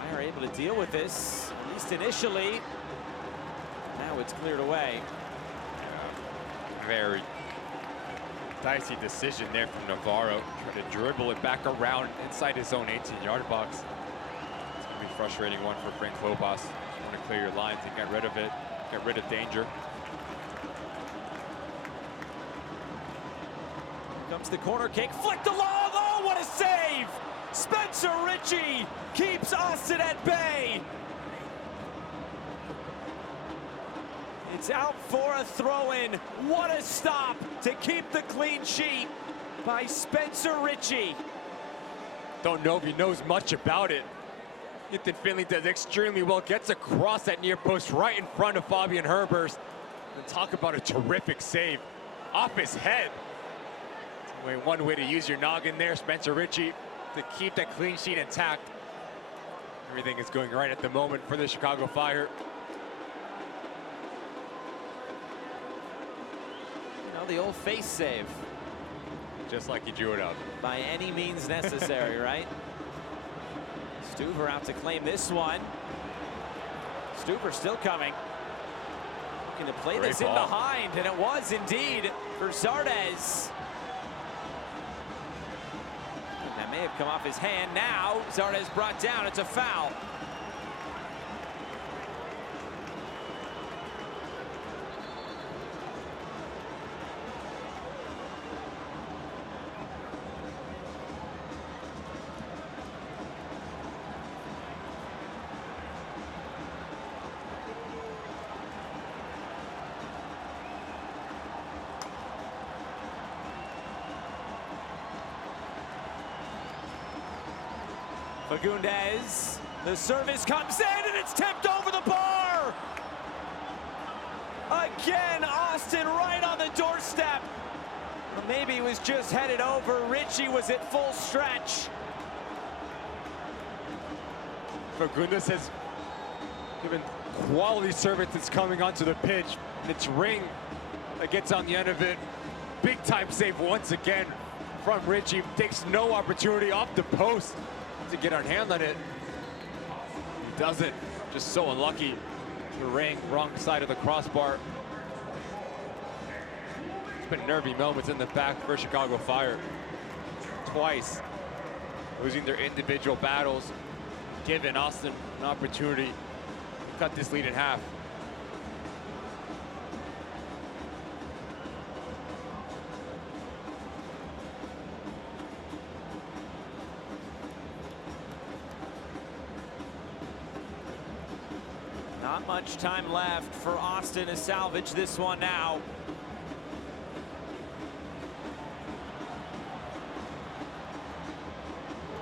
Fire able to deal with this, at least initially. Now it's cleared away. Very dicey decision there from Navarro. Trying to dribble it back around inside his own 18-yard box. It's going to be a frustrating one for Frank Lobos. You want to clear your lines and get rid of it, get rid of danger. Comes the corner kick, flicked along. Oh, what a save! Spencer Ritchie keeps Austin at bay. It's out for a throw-in. What a stop to keep the clean sheet by Spencer Ritchie. Don't know if he knows much about it. Ethan Finley does extremely well, gets across that near post right in front of Fabian Herbers. And talk about a terrific save off his head. One way to use your noggin there, Spencer Ritchie, to keep that clean sheet intact. Everything is going right at the moment for the Chicago Fire. You know, the old face save. Just like he drew it up. By any means necessary, right? Stuver out to claim this one. Stuver still coming. Looking to play Great this ball. in behind, and it was indeed for Zardes. That may have come off his hand. Now Zardes brought down. It's a foul. Fagundes, the service comes in and it's tipped over the bar. Again, Austin right on the doorstep. Well, maybe he was just headed over. Ritchie was at full stretch. Fagundes has given quality service that's coming onto the pitch. It's Ring that gets on the end of it. Big time save once again from Ritchie. Takes no opportunity off the post to get our hand on it. He doesn't. Just so unlucky. The Ring, wrong side of the crossbar. It's been nervy moments in the back for Chicago Fire. Twice losing their individual battles, giving Austin an opportunity to cut this lead in half. Not much time left for Austin to salvage this one now.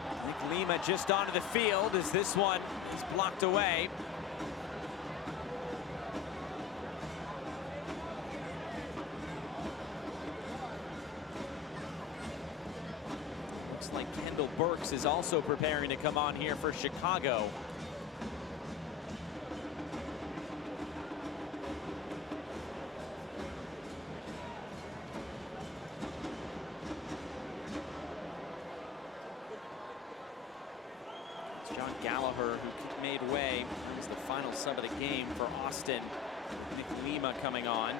I think Lima just onto the field as this one is blocked away. Looks like Kendall Burks is also preparing to come on here for Chicago. John Gallagher, who made way. That was the final sub of the game for Austin. Nick Lima coming on.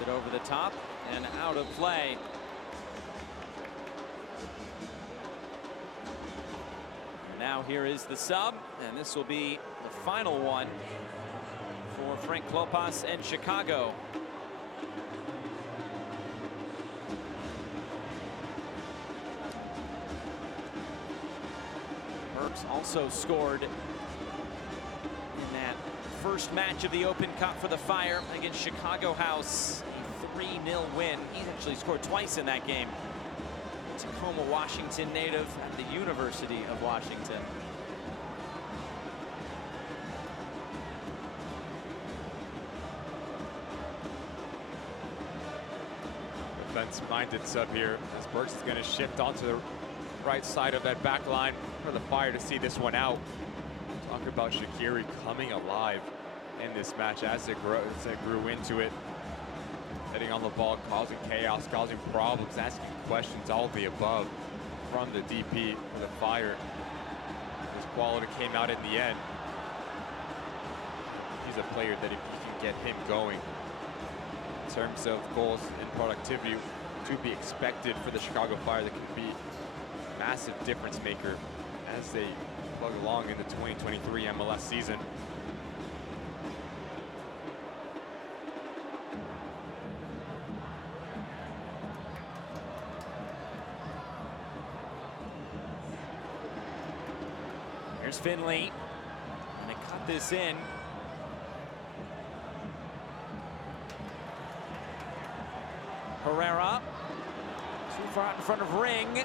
It over the top and out of play. Now here is the sub, and this will be the final one for Frank Klopas and Chicago. Herbs also scored in that first match of the Open Cup for the Fire against Chicago House. A 3-0 win. He actually scored twice in that game. Tacoma, Washington native at the University of Washington. Defense-minded sub here as Burks is going to shift onto the right side of that back line for the Fire to see this one out. Talk about Shaqiri coming alive in this match as it grew into it. Heading on the ball, causing chaos, causing problems, asking questions, all of the above from the DP for the Fire. His quality came out in the end. He's a player that if you can get him going in terms of goals and productivity, to be expected for the Chicago Fire, that can be a massive difference maker as they plug along in the 2023 MLS season. Here's Finley, and they cut this in. Herrera, too far out in front of Ring. Ring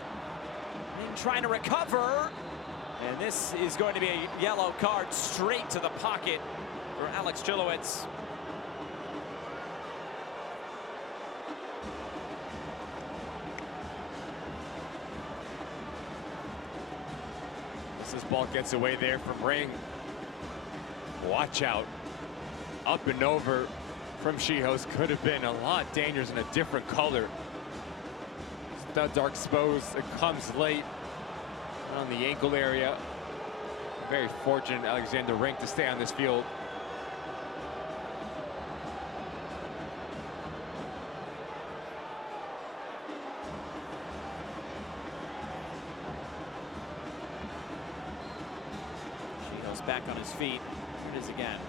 trying to recover, and this is going to be a yellow card straight to the pocket for Alex Chilowitz. This ball gets away there from Ring. Watch out. Up and over from Shihos. Could have been a lot dangerous in a different color. That dark exposed. It comes late on the ankle area. Very fortunate Alexander Ring to stay on this field. Back on his feet. Here it is again.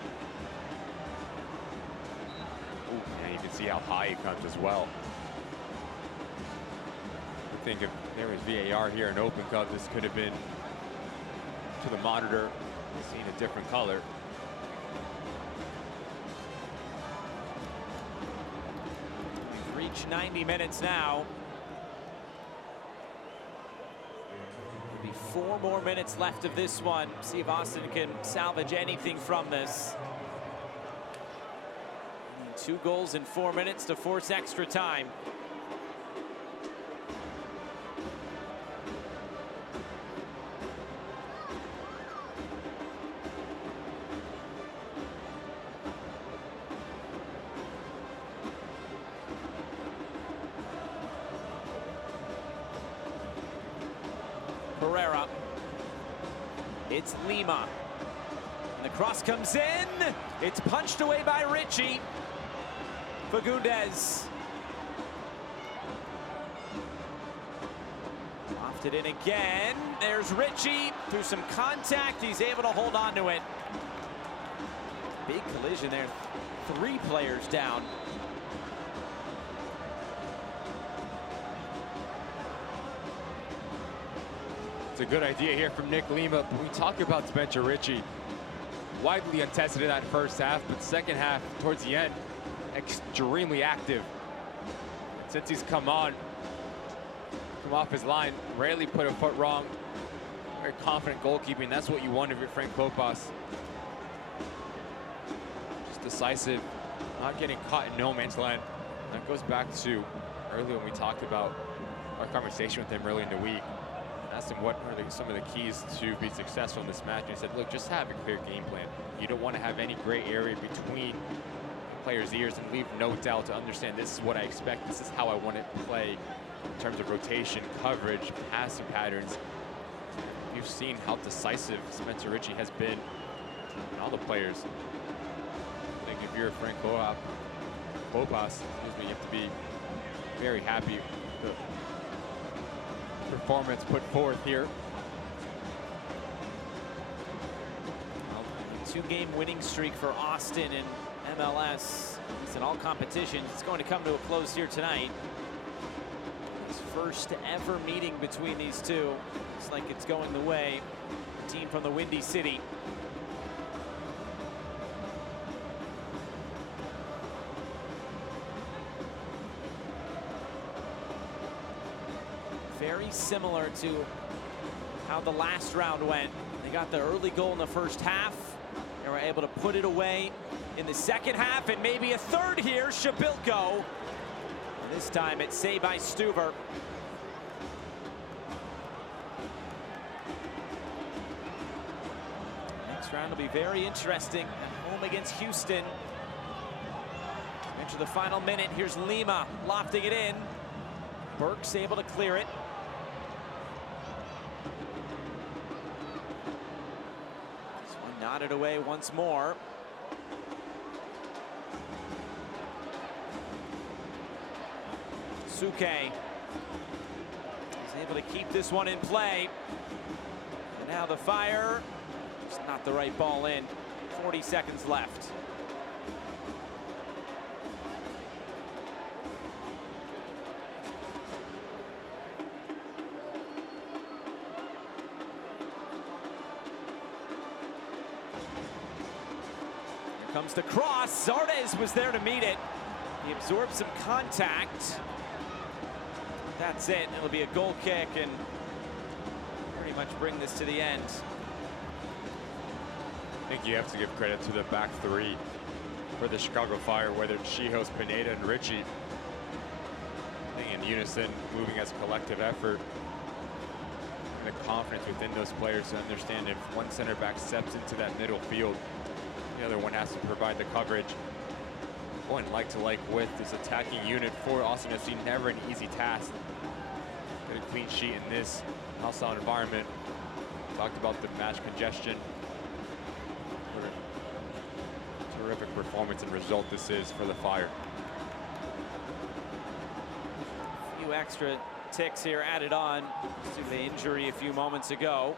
Ooh, and you can see how high he comes as well. I think if there was VAR here in Open Cup, this could have been to the monitor, seeing a different color. We've reached 90 minutes now. 4 more minutes left of this one. See if Austin can salvage anything from this. 2 goals in 4 minutes to force extra time. Herrera. It's Lima. And the cross comes in. It's punched away by Richie. Fagundes. Lofted in again. There's Richie. Through some contact, he's able to hold on to it. Big collision there. 3 players down. It's a good idea here from Nick Lima, but we talk about Spencer Richie. Widely untested in that first half, but second half, towards the end, extremely active. Since he's come off his line, rarely put a foot wrong. Very confident goalkeeping. That's what you want of your Frank Klopas. Just decisive, not getting caught in no man's land. That goes back to earlier when we talked about our conversation with him early in the week. Asked him what are some of the keys to be successful in this match, and he said, look, just have a clear game plan. You don't want to have any gray area between players' ears and leave no doubt to understand this is what I expect, this is how I want to play in terms of rotation, coverage, passing patterns. You've seen how decisive Spencer Richie has been, and all the players. I think if you're Frank Klopas, Popas, excuse me, you have to be very happy with the performance put forth here. Well, two-game winning streak for Austin in MLS. It's in all competitions. It's going to come to a close here tonight. His first ever meeting between these two. Looks like it's going the way. Team from the Windy City. Very similar to how the last round went. They got the early goal in the first half. They were able to put it away in the second half, and maybe a third here. Shabilko. And this time it's saved by Stuver. Next round will be very interesting at home against Houston. Enter the final minute. Here's Lima lofting it in. Burke's able to clear it. This one nodded away once more. Suke is able to keep this one in play. And now the fire. It's not the right ball in. 40 seconds left. Here comes the cross. Zardes was there to meet it. He absorbed some contact. That's it. It'll be a goal kick and pretty much bring this to the end. I think you have to give credit to the back three for the Chicago Fire, whether it's Chihos, Pineda, and Richie. I think in unison, moving as a collective effort. And the confidence within those players to understand if one center back steps into that middle field, the other one has to provide the coverage. Going like to like with this attacking unit for Austin FC, never an easy task. Get a clean sheet in this hostile environment. Talked about the match congestion. What a terrific performance and result this is for the Fire. A few extra ticks here added on to the injury a few moments ago.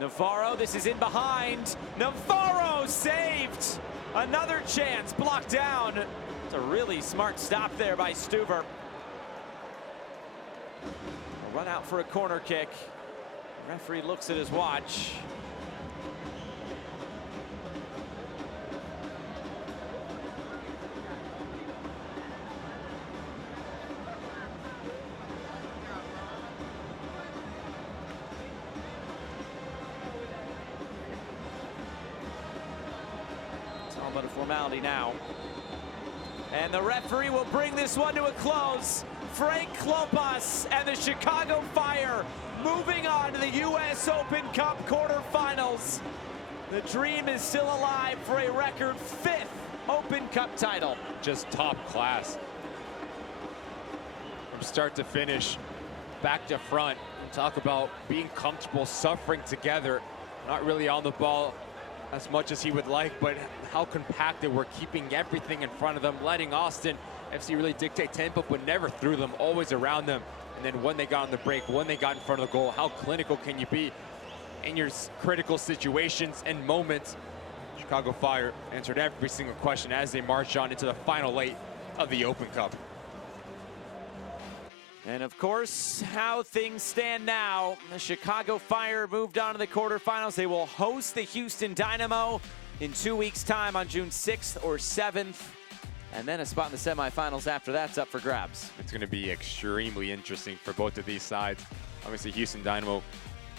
Navarro, this is in behind. Navarro saved. Another chance blocked down. It's a really smart stop there by Stuver. A run out for a corner kick. The referee looks at his watch. But a formality now. And the referee will bring this one to a close. Frank Klopas and the Chicago Fire moving on to the U.S. Open Cup quarterfinals. The dream is still alive for a record 5th Open Cup title. Just top class. From start to finish, back to front. Talk about being comfortable, suffering together, not really on the ball as much as he would like, but how compacted we're keeping everything in front of them, letting Austin FC really dictate tempo, but never through them, always around them. And then when they got on the break, when they got in front of the goal, how clinical can you be in your critical situations and moments? Chicago Fire answered every single question as they marched on into the final 8 of the Open Cup. And of course, how things stand now, the Chicago Fire moved on to the quarterfinals. They will host the Houston Dynamo in 2 weeks' time on June 6th or 7th. And then a spot in the semifinals after that's up for grabs. It's going to be extremely interesting for both of these sides. Obviously, Houston Dynamo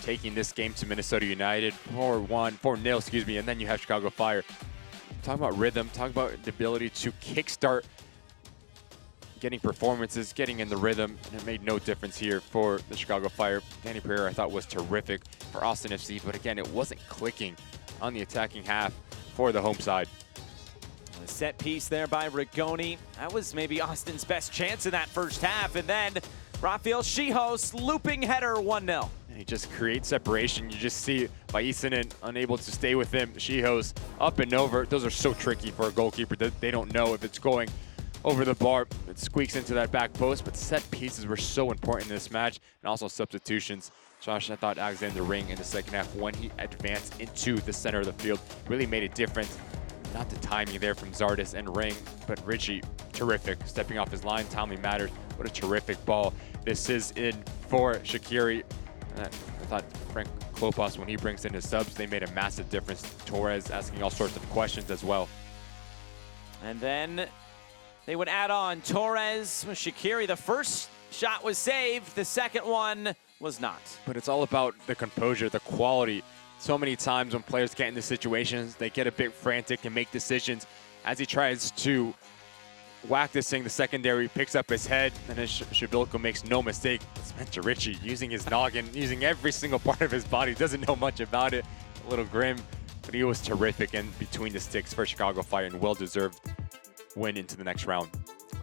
taking this game to Minnesota United, 4-0, excuse me, and then you have Chicago Fire. Talk about rhythm, talk about the ability to kickstart getting performances, getting in the rhythm, and it made no difference here for the Chicago Fire. Danny Pereira, I thought, was terrific for Austin FC, but again, it wasn't clicking on the attacking half for the home side. A set piece there by Rigoni. That was maybe Austin's best chance in that first half, and then Rafael Chihos looping header 1-0. He just creates separation. You just see Vaisinen unable to stay with him. Chihos up and over. Those are so tricky for a goalkeeper that they don't know if it's going over the bar. It squeaks into that back post, but set pieces were so important in this match, and also substitutions. Josh, I thought Alexander Ring in the second half, when he advanced into the center of the field, really made a difference. Not the timing there from Zardes and Ring, but Richie, terrific. Stepping off his line, timely matters. What a terrific ball. This is in for Shaqiri. I thought Frank Klopas, when he brings in his subs, they made a massive difference. Torres asking all sorts of questions as well. And then they would add on Torres with Shaqiri. The first shot was saved. The second one was not. But it's all about the composure, the quality. So many times when players get into situations, they get a bit frantic and make decisions. As he tries to whack this thing, the secondary picks up his head, and then Shabilko makes no mistake. It's meant to Richie, using his noggin, using every single part of his body. Doesn't know much about it. A little grim, but he was terrific in between the sticks for Chicago Fire, and well-deserved win into the next round.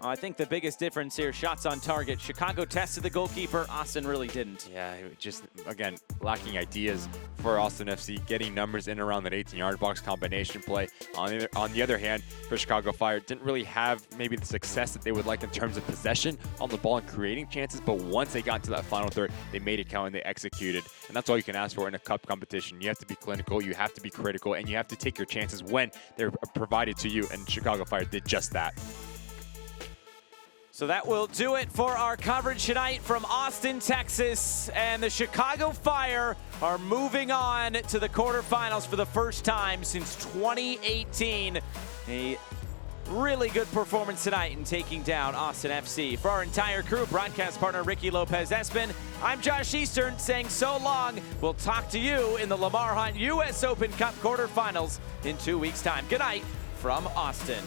I think the biggest difference here, shots on target. Chicago tested the goalkeeper. Austin really didn't. Yeah, just, again, lacking ideas for Austin FC, getting numbers in around that 18-yard box combination play. On the other hand, for Chicago Fire, didn't really have maybe the success that they would like in terms of possession on the ball and creating chances, but once they got into that final third, they made it count and they executed. And that's all you can ask for in a cup competition. You have to be clinical, you have to be critical, and you have to take your chances when they're provided to you, and Chicago Fire did just that. So that will do it for our coverage tonight from Austin, Texas. And the Chicago Fire are moving on to the quarterfinals for the first time since 2018. A really good performance tonight in taking down Austin FC. For our entire crew, broadcast partner Ricky Lopez-Espin, I'm Josh Eastern saying so long. We'll talk to you in the Lamar Hunt U.S. Open Cup quarterfinals in 2 weeks' time. Good night from Austin.